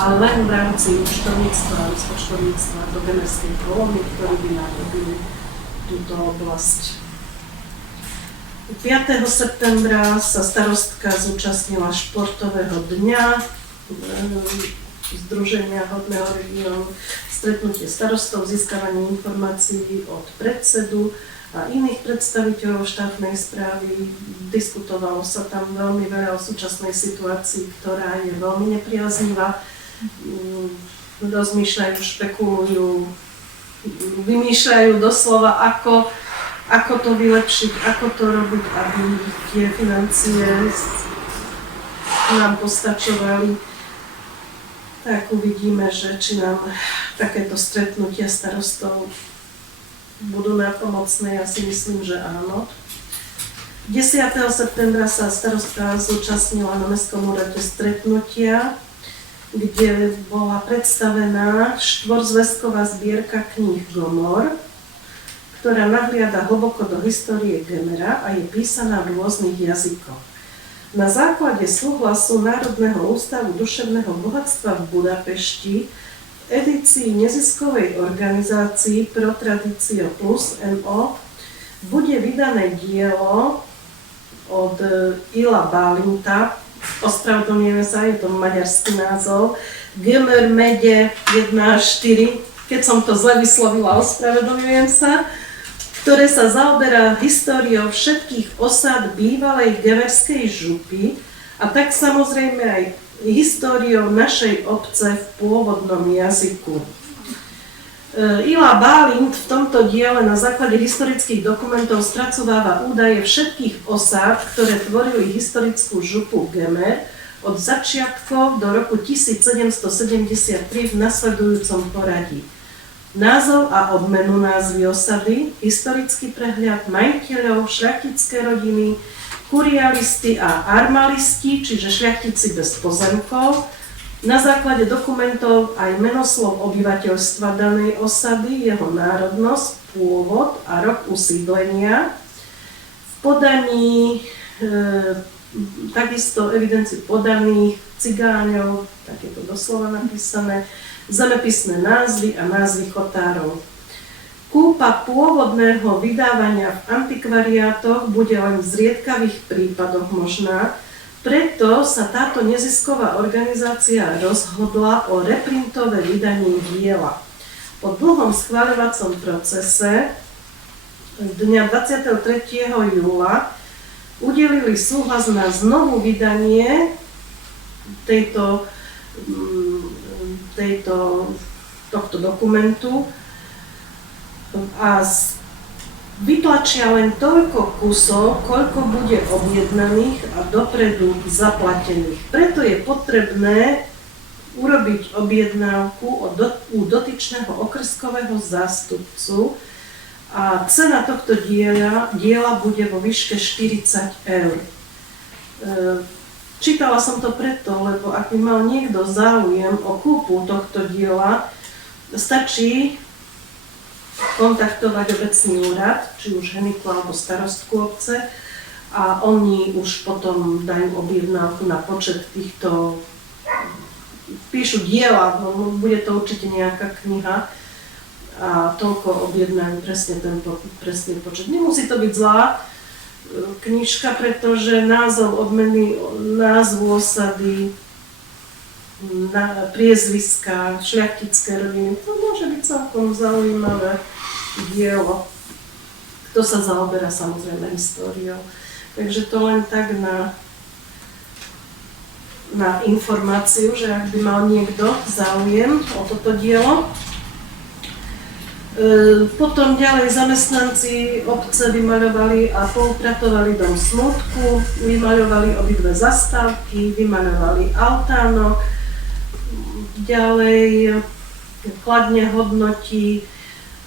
ale len v rámci účtovníctva a rozpočtovníctva do Gemerskej kolóny, ktorí by nám robili túto oblasť. 5. septembra sa starostka zúčastnila športového dňa Združenia Horného regiónu, stretnutie starostov, získavanie informácií od predsedu a iných predstaviteľov štátnej správy. Diskutovalo sa tam veľmi veľa o súčasnej situácii, ktorá je veľmi nepriaznivá. Rozmýšľajú, špekulujú, vymýšľajú doslova, ako to vylepšiť, ako to robiť, aby tie financie nám postačovali. Tak uvidíme, že či nám takéto stretnutia starostov budú nápomocné. Ja si myslím, že áno. 10. septembra sa starostka zúčastnila na Mestskom úrade stretnutia, kde bola predstavená štvorzväzková zbierka kníh Gomor, ktorá nahliada hlboko do histórie Gemera a je písaná v rôznych jazykoch. Na základe súhlasu Národného ústavu duševného bohatstva v Budapešti v edícii neziskovej organizácii Pro Traditio Plus MO bude vydané dielo od Ila Bálinta, ospravedlňujeme sa, je to maďarský názov, Gemer Mede 1 až 4, keď som to zle vyslovila, ospravedlňujem sa, ktoré sa zaoberá históriou všetkých osád bývalej Gemerskej župy a tak samozrejme aj históriou našej obce v pôvodnom jazyku. Ila Bálint v tomto diele na základe historických dokumentov spracováva údaje všetkých osád, ktoré tvorili historickú župu Gemer od začiatkov do roku 1773 v nasledujúcom poradí. Názov a odmenu názvy osady, historický prehľad majiteľov, šľachtické rodiny, kurialisty a armalisti, čiže šľachtici bez pozemkov, na základe dokumentov aj menoslov obyvateľstva danej osady, jeho národnosť, pôvod a rok usídlenia. V podaní takisto evidenciu podaných cigáňov, tak je to doslova napísané, zemepisné názvy a názvy chotárov. Kúpa pôvodného vydávania v antikvariátoch bude len v zriedkavých prípadoch možná, preto sa táto nezisková organizácia rozhodla o reprintové vydanie diela. Po dlhom schvaľovacom procese dňa 23. júla udelili súhlas na znovu vydanie tohto dokumentu a vytlačia len toľko kusov, koľko bude objednaných a dopredu zaplatených. Preto je potrebné urobiť objednávku u dotyčného okrskového zástupcu a cena tohto diela bude vo výške 40 eur. Čítala som to preto, lebo ak by mal niekto záujem o kúpu tohto diela, stačí kontaktovať obecný úrad, či už Heniklu alebo starostku obce a oni už potom dajú objednávku na počet týchto, píšu diela, no bude to určite nejaká kniha a toľko objednajú presne ten presný počet. Nemusí to byť zlá knižka, pretože názov odmeny, názvu osady, priezviska, šľachtické rodiny, to môže byť celkom zaujímavé dielo. Kto sa zaoberá samozrejme históriou. Takže to len tak na informáciu, že ak by mal niekto záujem o toto dielo. Potom ďalej zamestnanci obce vymaľovali a poupratovali dom smútku, vymaľovali obidve zastávky, vymaľovali altánok. Ďalej kladne hodnotí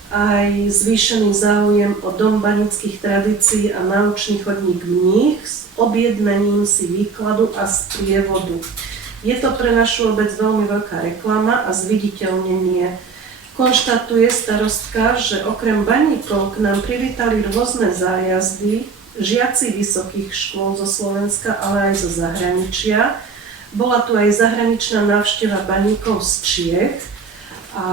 aj zvýšený záujem o Dom banických tradícií a naučný chodník Mních s objednaním si výkladu a sprievodu. Je to pre našu obec veľmi veľká reklama a zviditeľnenie. Konštatuje starostka, že okrem baníkov k nám privítali rôzne zájazdy, žiaci vysokých škôl zo Slovenska, ale aj zo zahraničia. Bola tu aj zahraničná návšteva baníkov z Čiech a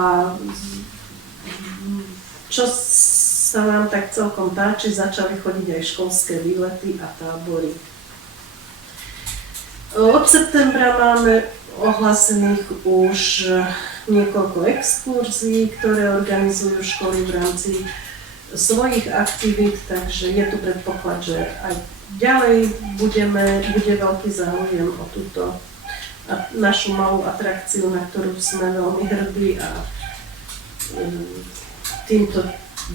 čo sa nám tak celkom páči, začali chodiť aj školské výlety a tábory. Od septembra máme ohlásených už niekoľko exkurzií, ktoré organizujú školy v rámci svojich aktivít, takže je tu predpoklad, že aj ďalej bude veľký záujem o túto našu malú atrakciu, na ktorú sme veľmi hrdí a týmto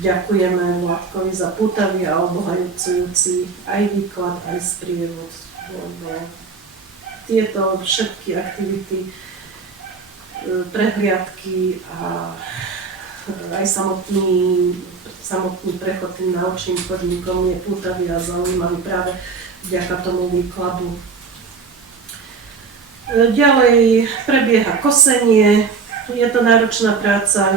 ďakujeme Vládkovi za pútavý a obohajujúci aj výklad, aj sprievod. Tieto všetky aktivity, prehliadky a aj samotný prechod tým naučným chodníkom je pútavý a zaujímavý práve vďaka tomu výkladu. Ďalej prebieha kosenie, je to náročná práca,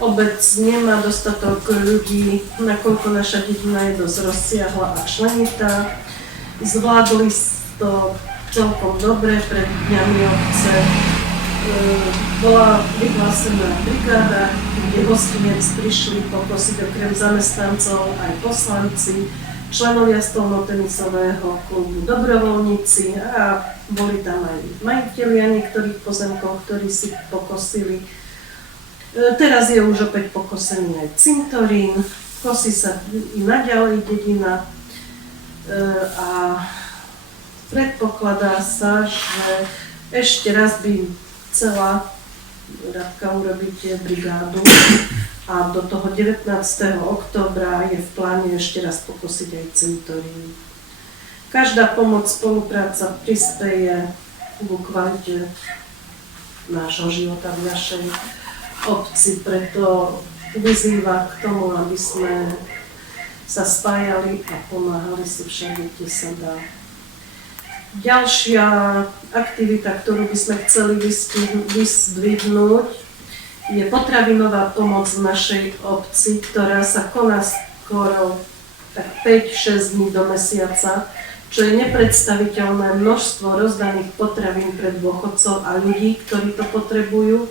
obec nemá dostatok ľudí, nakoľko naša dedina je dosť rozsiahla a členitá. Zvládli to celkom dobre, pred dňami obce bola vyhlásená brigáda, kde hostinec prišli pokosiť okrem zamestnancov aj poslanci, členovia stolnotenisového klubu, dobrovoľníci a boli tam aj majitelia niektorých pozemkov, ktorí si pokosili. Teraz je už opäť pokosený aj cintorín, kosí sa i naďalej dedina a predpokladá sa, že ešte raz by chcela Radka urobiť brigádu a do toho 19. októbra je v pláne ešte raz pokosiť aj cintorín. Každá pomoc, spolupráca prispeje ku kvalite nášho života v našej obci, preto vyzýva k tomu, aby sme sa spájali a pomáhali si všade, kde sa dá. Ďalšia aktivita, ktorú by sme chceli vyzdvihnúť, je potravinová pomoc v našej obci, ktorá sa koná skoro tak 5-6 dní do mesiaca, čo je nepredstaviteľné množstvo rozdaných potravín pre dôchodcov a ľudí, ktorí to potrebujú.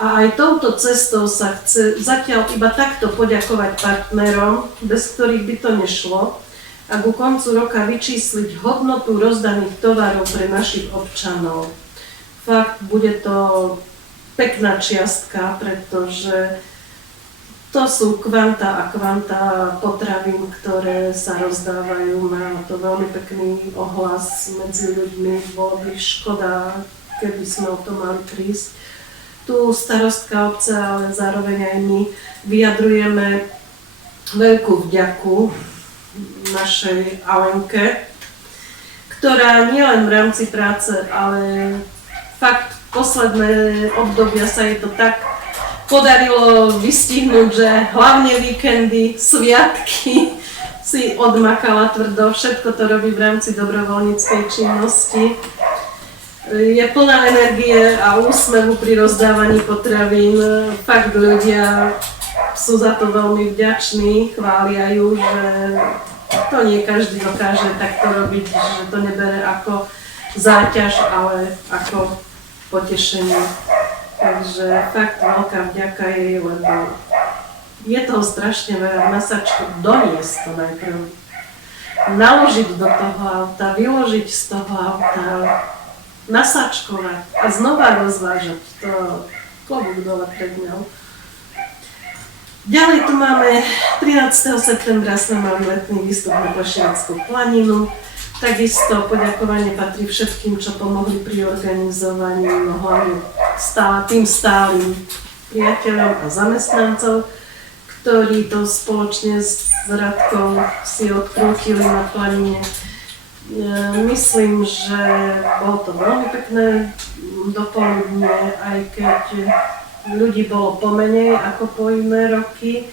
A aj touto cestou sa chce zatiaľ iba takto poďakovať partnerom, bez ktorých by to nešlo, a ku koncu roka vyčísliť hodnotu rozdaných tovarov pre našich občanov. Fakt, bude to pekná čiastka, pretože to sú kvanta a kvanta potravín, ktoré sa rozdávajú. Má to veľmi pekný ohlas medzi ľuďmi. Bolo by škoda, keby sme o to mali prísť. Tu starostka obce, ale zároveň aj my vyjadrujeme veľkú vďaku našej Alenke, ktorá nielen v rámci práce, ale fakt posledné obdobia sa jej to tak podarilo vystihnúť, že hlavne víkendy, sviatky si odmakala tvrdo, všetko to robí v rámci dobrovoľníckej činnosti. Je plná energie a úsmevu pri rozdávaní potravín. Fakt ľudia sú za to veľmi vďační, chvália ju, že to nie každý dokáže takto robiť, že to nebere ako záťaž, ale ako potešenie. Takže fakt veľká vďaka jej, lebo je toho strašne veľa. Masačku doniesť to najprv, naložiť do toho auta, vyložiť z toho auta, nasačkovať a znova rozvážať. To klobúk dole pred ňou. Ďalej tu máme 13. septembra sme mali letný výstup na Plešiackú planinu. Takisto poďakovanie patrí všetkým, čo pomohli pri organizovaní, no hlavne tým stálym priateľom a zamestnancov, ktorí to spoločne s Radkou si odkrútili na planine. Myslím, že bolo to veľmi pekné dopoludne, aj keď ľudí bolo pomenej ako po iné roky.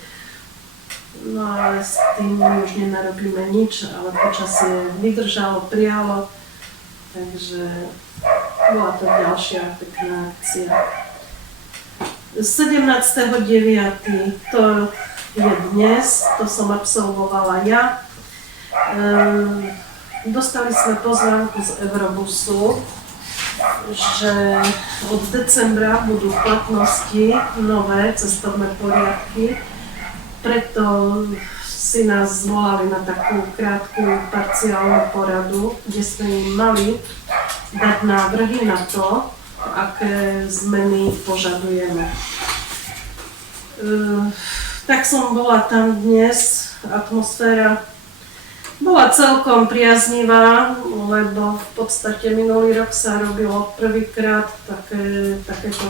No ale s tým my už nenarobíme nič, ale počasie vydržalo, prijalo, takže bola to ďalšia pekná akcia. 17.9. to je dnes, to som absolvovala ja. Dostali sme pozvánku z Eurobusu, že od decembra budú v platnosti nové cestovné poriadky, preto si nás zvolali na takú krátku parciálnu poradu, kde sme im mali dať návrhy na to, aké zmeny požadujeme. Tak som bola tam dnes, atmosféra bola celkom priaznivá, lebo v podstate minulý rok sa robilo prvýkrát takéto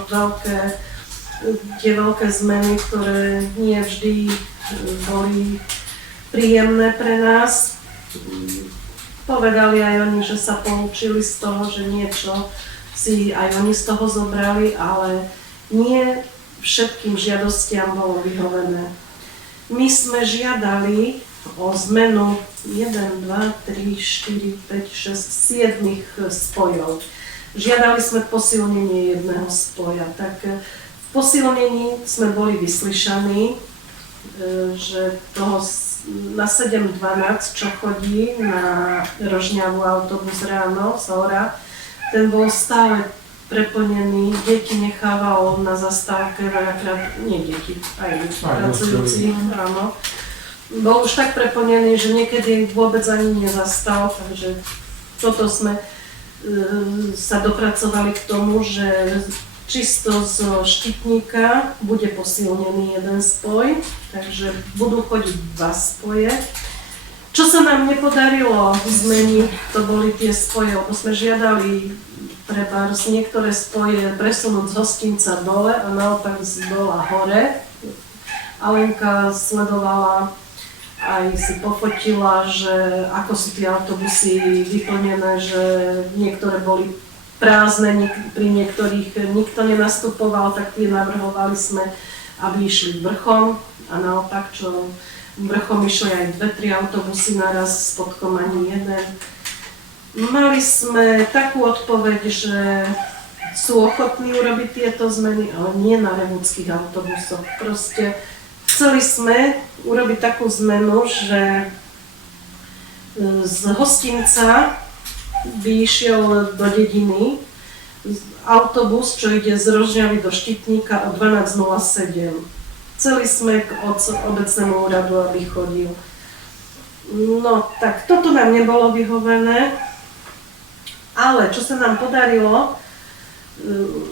tie veľké zmeny, ktoré nie vždy boli príjemné pre nás. Povedali aj oni, že sa poučili z toho, že niečo si aj oni z toho zobrali, ale nie všetkým žiadostiam bolo vyhovené. My sme žiadali o zmenu 1, 2, 3, 4, 5, 6, 7 spojov. Žiadali sme posilnenie jedného spoja, tak v posilnení sme boli vyslyšaní, že toho na 7.12, čo chodí na Rožňavu autobus ráno, Sora, ten bol stále preplnený, deti nechával na zastávke veľakrát, nie deti, aj pracujúci, áno. Bol už tak preplnený, že niekedy vôbec ani nezastal, takže toto sme sa dopracovali k tomu, že čisto zo Štitníka bude posilnený jeden spoj, takže budú chodiť 2 spoje. Čo sa nám nepodarilo zmeniť, to boli tie spoje, lebo sme žiadali trebárs niektoré spoje presunúť z Hostinca dole a naopak z dola hore. Alenka sledovala, aj si pofotila, že ako sú tie autobusy vyplnené, že niektoré boli prázdne, pri niektorých nikto nenastupoval, tak tie navrhovali sme, aby išli vrchom a naopak, čo vrchom išli aj 2-3 autobusy naraz, spodkom ani jeden. Mali sme takú odpoveď, že sú ochotní urobiť tieto zmeny, ale nie na revúdskych autobusoch. Proste chceli sme urobiť takú zmenu, že z Hostinca by išiel do dediny autobus, čo ide z Rožňavy do Štitníka o 12.07. Chceli sme k obecnému úradu, aby chodil. No tak toto nám nebolo vyhovené, ale čo sa nám podarilo,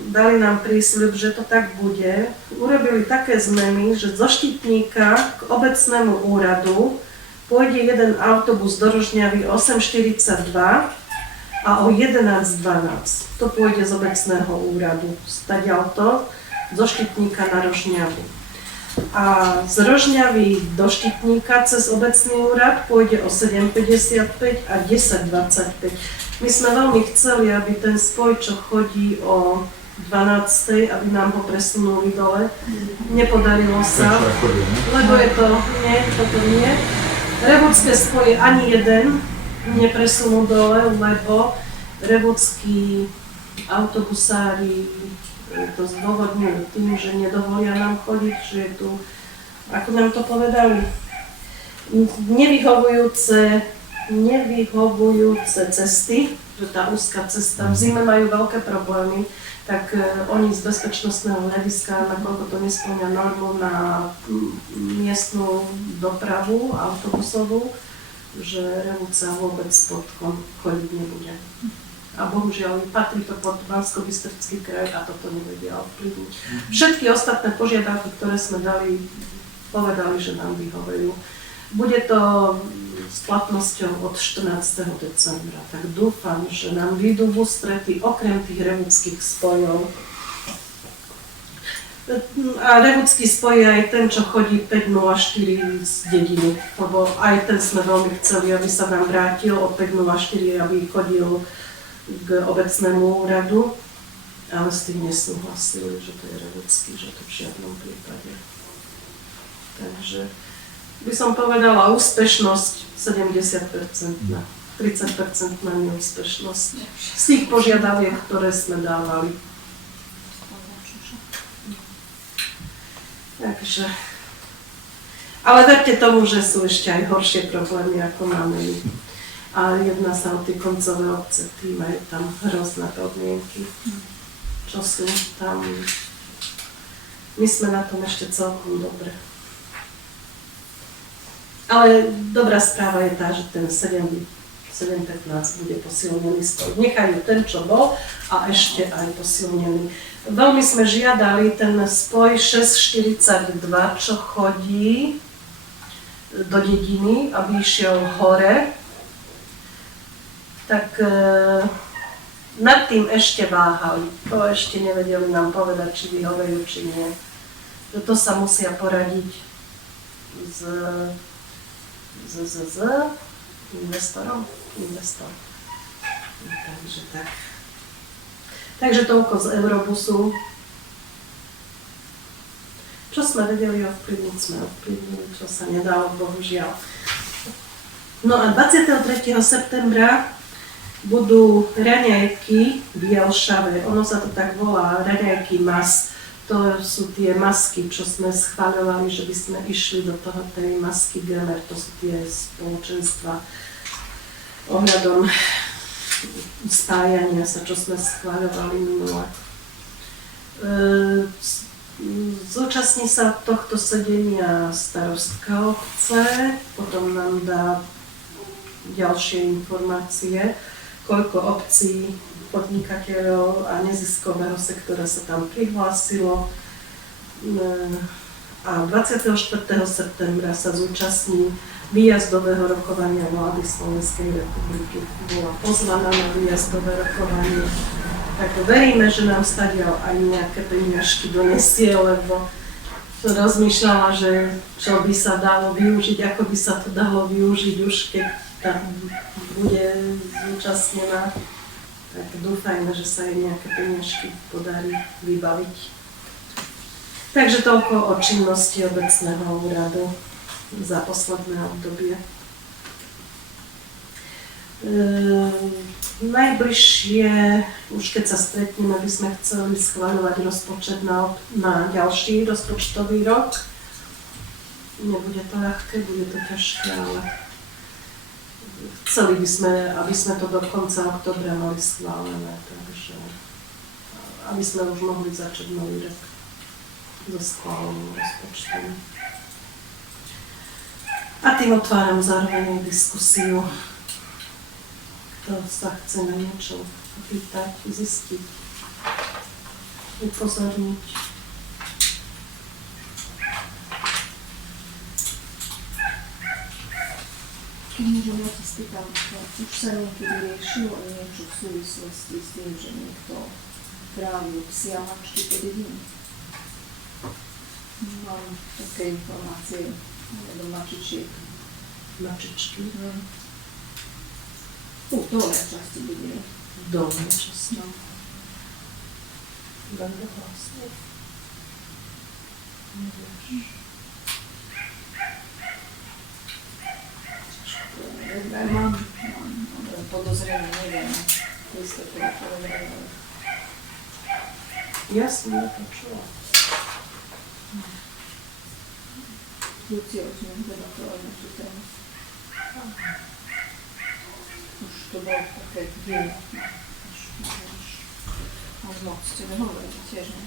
dali nám prísľub, že to tak bude. Urobili také zmeny, že zo Štitníka k obecnému úradu pôjde jeden autobus do Rožňavy 8.42 a o 11.12. To pôjde z obecného úradu. Stadiaľto zo Štitníka na Rožňavu. A z Rožňavy do Štitníka cez obecný úrad pôjde o 7.55 a 10.25. My sme veľmi chceli, aby ten spoj, čo chodí o 12.00, aby nám ho presunuli dole. Nepodarilo sa, lebo je to, nie, toto nie. Revúdske spoje ani jeden nepresunú dole, lebo revúdski autobusári to zdôvodňujú tým, že nedovolia nám chodiť, že je tu, ako nám to povedali, nevyhovujúce cesty, že tá úzka cesta, v zime majú veľké problémy, tak oni z bezpečnostného hľadiska, nakoľko to nespĺňa normu na miestnu dopravu autobusovú, že Revúca vôbec spodkom chodiť nebude. A bohužiaľ patrí to pod Banskobystrický kraj a toto nevedia ovplyvniť. Všetky ostatné požiadavky, ktoré sme dali, povedali, že nám vyhovujú. Bude to s platnosťou od 14. decembra, tak dúfam, že nám vyjdú v ústrety okrem tých revúdskych spojov. A revúdsky spoj je aj ten, čo chodí 5.04 z dediny, lebo aj ten sme veľmi chceli, aby sa nám vrátil o 5.04, aby chodil k obecnému úradu. ale s tým nesúhlasili, že to je Revucký, že to v žiadnom prípade. Takže by som povedala úspešnosť 70%, 30% na neúspešnosť. Z tých požiadaviek, ktoré sme dávali. Takže, ale verte tomu, že sú ešte aj horšie problémy, ako máme my. A jedná sa o tie koncové obce, tí majú tam hrozné podmienky, čo sú tam. My sme na tom ešte celkom dobre. Ale dobrá správa je tá, že ten 7.15 bude posilnený spoj. Nechajú ten, čo bol, a ešte aj posilnený. Veľmi sme žiadali ten spoj 6.42, čo chodí do dediny, aby išiel hore. Tak nad tým ešte váhali. To ešte nevedeli nám povedať, či vyhovejú, či nie. Že to sa musia poradiť s investorom. Takže tak. Takže toľko z Eurobusu. Čo sme vedeli ovplyvniť, sme ovplyvnili, čo sa nedalo, bohužiaľ. No a 23. septembra budú raňajky v Jelšave. Ono sa to tak volá, raňajky mas. To sú tie masky, čo sme schváľovali, že by sme išli do toho tej masky Gemer. To sú tie spoločenstva ohľadom spájania sa, čo sme schváľovali minule. Zúčastní sa tohto sedenia starostka obce, potom nám dá ďalšie informácie, koľko obcí, podnikateľov a neziskového sektora sa tam prihlásilo. A 24. septembra sa zúčastní výjazdového rokovania vlády Slovenskej republiky. Bola pozvaná na výjazdové rokovanie. Tak veríme, že nám stadiaľ aj nejaké peniažky donesie, lebo som rozmýšľala, že čo by sa dalo využiť, ako by sa to dalo využiť už, keď tam bude zúčastnená. Tak dúfajme, že sa jej nejaké peniažky podarí vybaviť. Takže toľko o činnosti obecného úradu za posledné obdobie. Najbližšie, už keď sa stretneme, by sme chceli schvaľovať rozpočet na ďalší rozpočtový rok. Nebude to ľahké, bude to ťažké, ale chceli by sme, aby sme to do konca októbra mali schválené, takže aby sme už mohli začať nový rok so schváleným rozpočtom. A tým otváram zároveň diskusiu. Kto sa chce na niečo opýtať, zistiť, upozorniť. Keď môžem, ja sa spýtam, už sa niekedy riešilo niečo v súvislosti s tým, že niekto trávil psia mačky po dedine? Mám také informácie do mačičiek. Mačičky. Dolné časti dediny. Dolné časti. No. Veľmi vlastne. Nevieš. Mám podozrenie, neviem, isto to povedať. Ja som nepočula. Lucia už nedebatovala na tú tému. Už to bolo také dielo. Až moc tebe hovorím, tiež ne.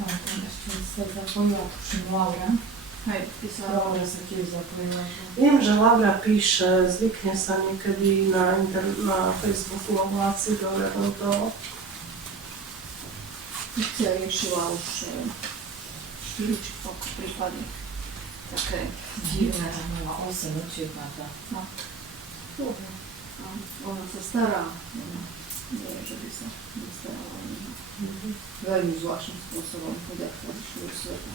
No, tam ešte sa zapojila, tuším Laura. Hej, písala. Laura sa tiež zapojila. Viem, že Laura píše, zvykne sa niekedy na Facebooku ohlásiť ohľadom toho. Lucia riešila už 4 či koľko prípady. Také Divné, že mala 8 učiek na to. no. Ona sa stará. Nie, že by sa nestarala o neho. Veľmi zvláštnym spôsobom chodia do sveta.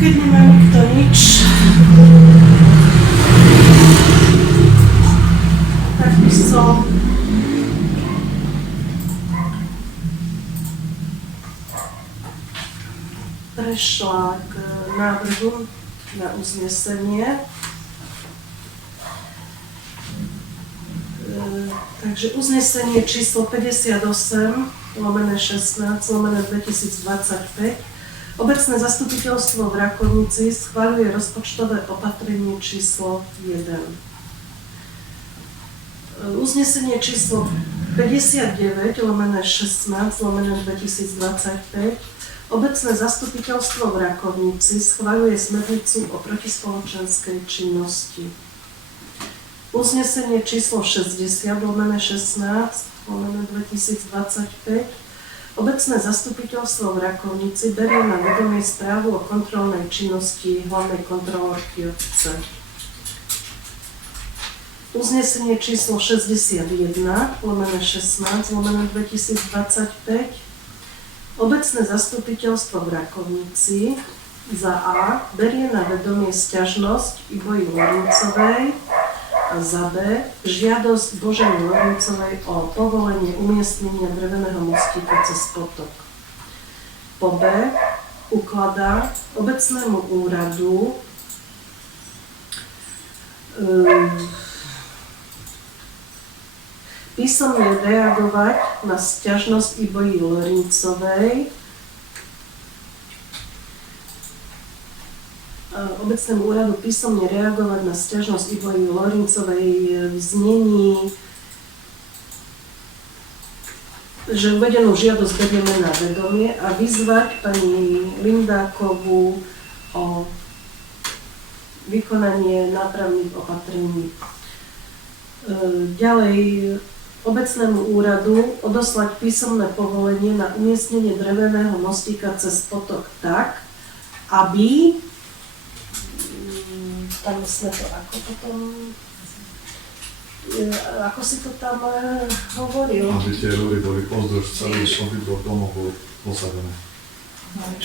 Keď nemá nikto nič, tak by som prešla k návrhu na uznesenie. Takže uznesenie číslo 58/16/2025. Obecné zastupiteľstvo v Rakovnici schvaľuje rozpočtové opatrenie číslo 1. Uznesenie číslo 59/16/2025. Obecné zastupiteľstvo v Rakovnici schvaľuje smernicu o protispoločenskej činnosti. Uznesenie číslo 60/16/2025. Obecné zastupiteľstvo v Rakovnici berie na vedomie správu o kontrolnej činnosti hlavnej kontrolórky obce. Uznesenie číslo 61/16/2025. Obecné zastupiteľstvo v Rakovnici za A berie na vedomie sťažnosť Iboji Lorincovej a za B žiadosť Boženy Lorincovej o povolenie umiestnenia dreveného mostíka cez potok. Po B ukladá obecnému úradu písomne reagovať na sťažnosť Iboji Lorincovej obecnému úradu písomne reagovať na sťažnosť Iboji Lorincovej v znení, že uvedenú žiadosť berieme na vedomie a vyzvať pani Lindákovú o vykonanie nápravných opatrení. Ďalej obecnému úradu odoslať písomné povolenie na umiestnenie dreveného mostíka cez potok tak, aby tam sme to ako potom, ako si to tam hovoril? Aby tie rúry boli pozdĺž celých obidvoch domov boli posadené. Aby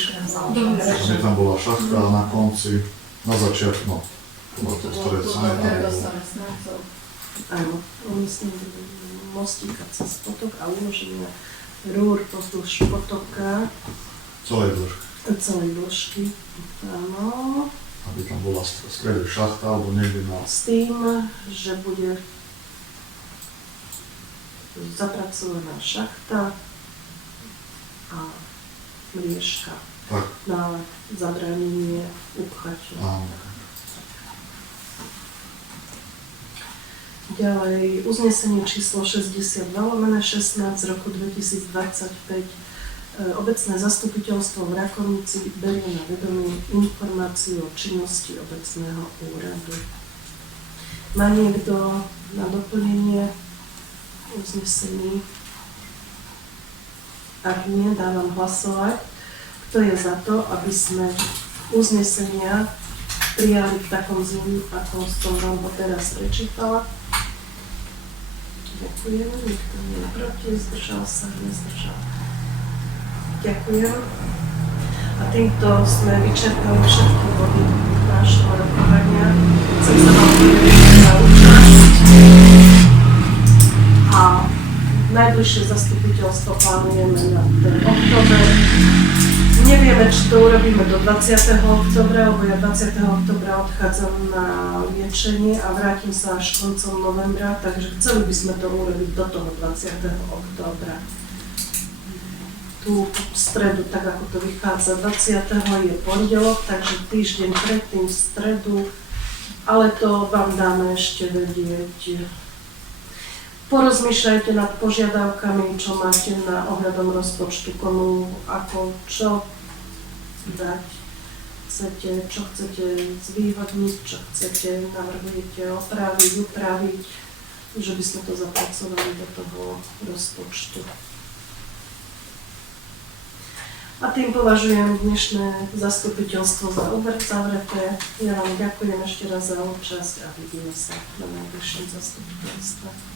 tam bola šachta na konci, na začiatku, no, bolo to stredcanie, tam bolo. Áno, umiestnenie mostíka cez potok a uloženie rúr pozdĺž potoka. Celej Dĺžky, áno. Aby tam bola v strede šachta alebo niekde na... S tým, že bude zapracovaná šachta a mriežka Tak, na zabránenie upchaťu. áno. Ďalej, uznesenie číslo 62/16 roku 2025. Obecné zastupiteľstvo v Rakovnici berie na vedomie informáciu o činnosti obecného úradu. Má niekto na doplnenie uznesení? Ak nie, dávam hlasovať. Kto je za to, aby sme uznesenia prijali v takom znení, ako som vám ho teraz prečítala? Ďakujem. Nikto nie je proti, zdržal sa, nezdržal. Ďakujem. A týmto sme vyčerpali všetky body nášho rokovania. Chcem sa vám poďakovať za účasť. A najbližšie zastupiteľstvo plánujeme na ten október. Nevieme, či to urobíme do 20. októbra, lebo ja 20. októbra odchádzam na liečenie a vrátim sa až koncom novembra, takže chceli by sme to urobiť do toho 20. októbra. Tú stredu, tak ako to vychádza, 20. je pondelok, takže týždeň predtým v stredu, ale to vám dáme ešte vedieť. Porozmýšľajte nad požiadavkami, čo máte na ohľadom rozpočtu, komu, ako, čo dať chcete, čo chcete zvýhodniť, čo chcete, navrhujete opraviť, upraviť, že by sme to zapracovali do toho rozpočtu. A tým považujem dnešné zastupiteľstvo za zavreté. Ja vám ďakujem ešte raz za účasť a vidíme sa na najbližšom zastupiteľstve.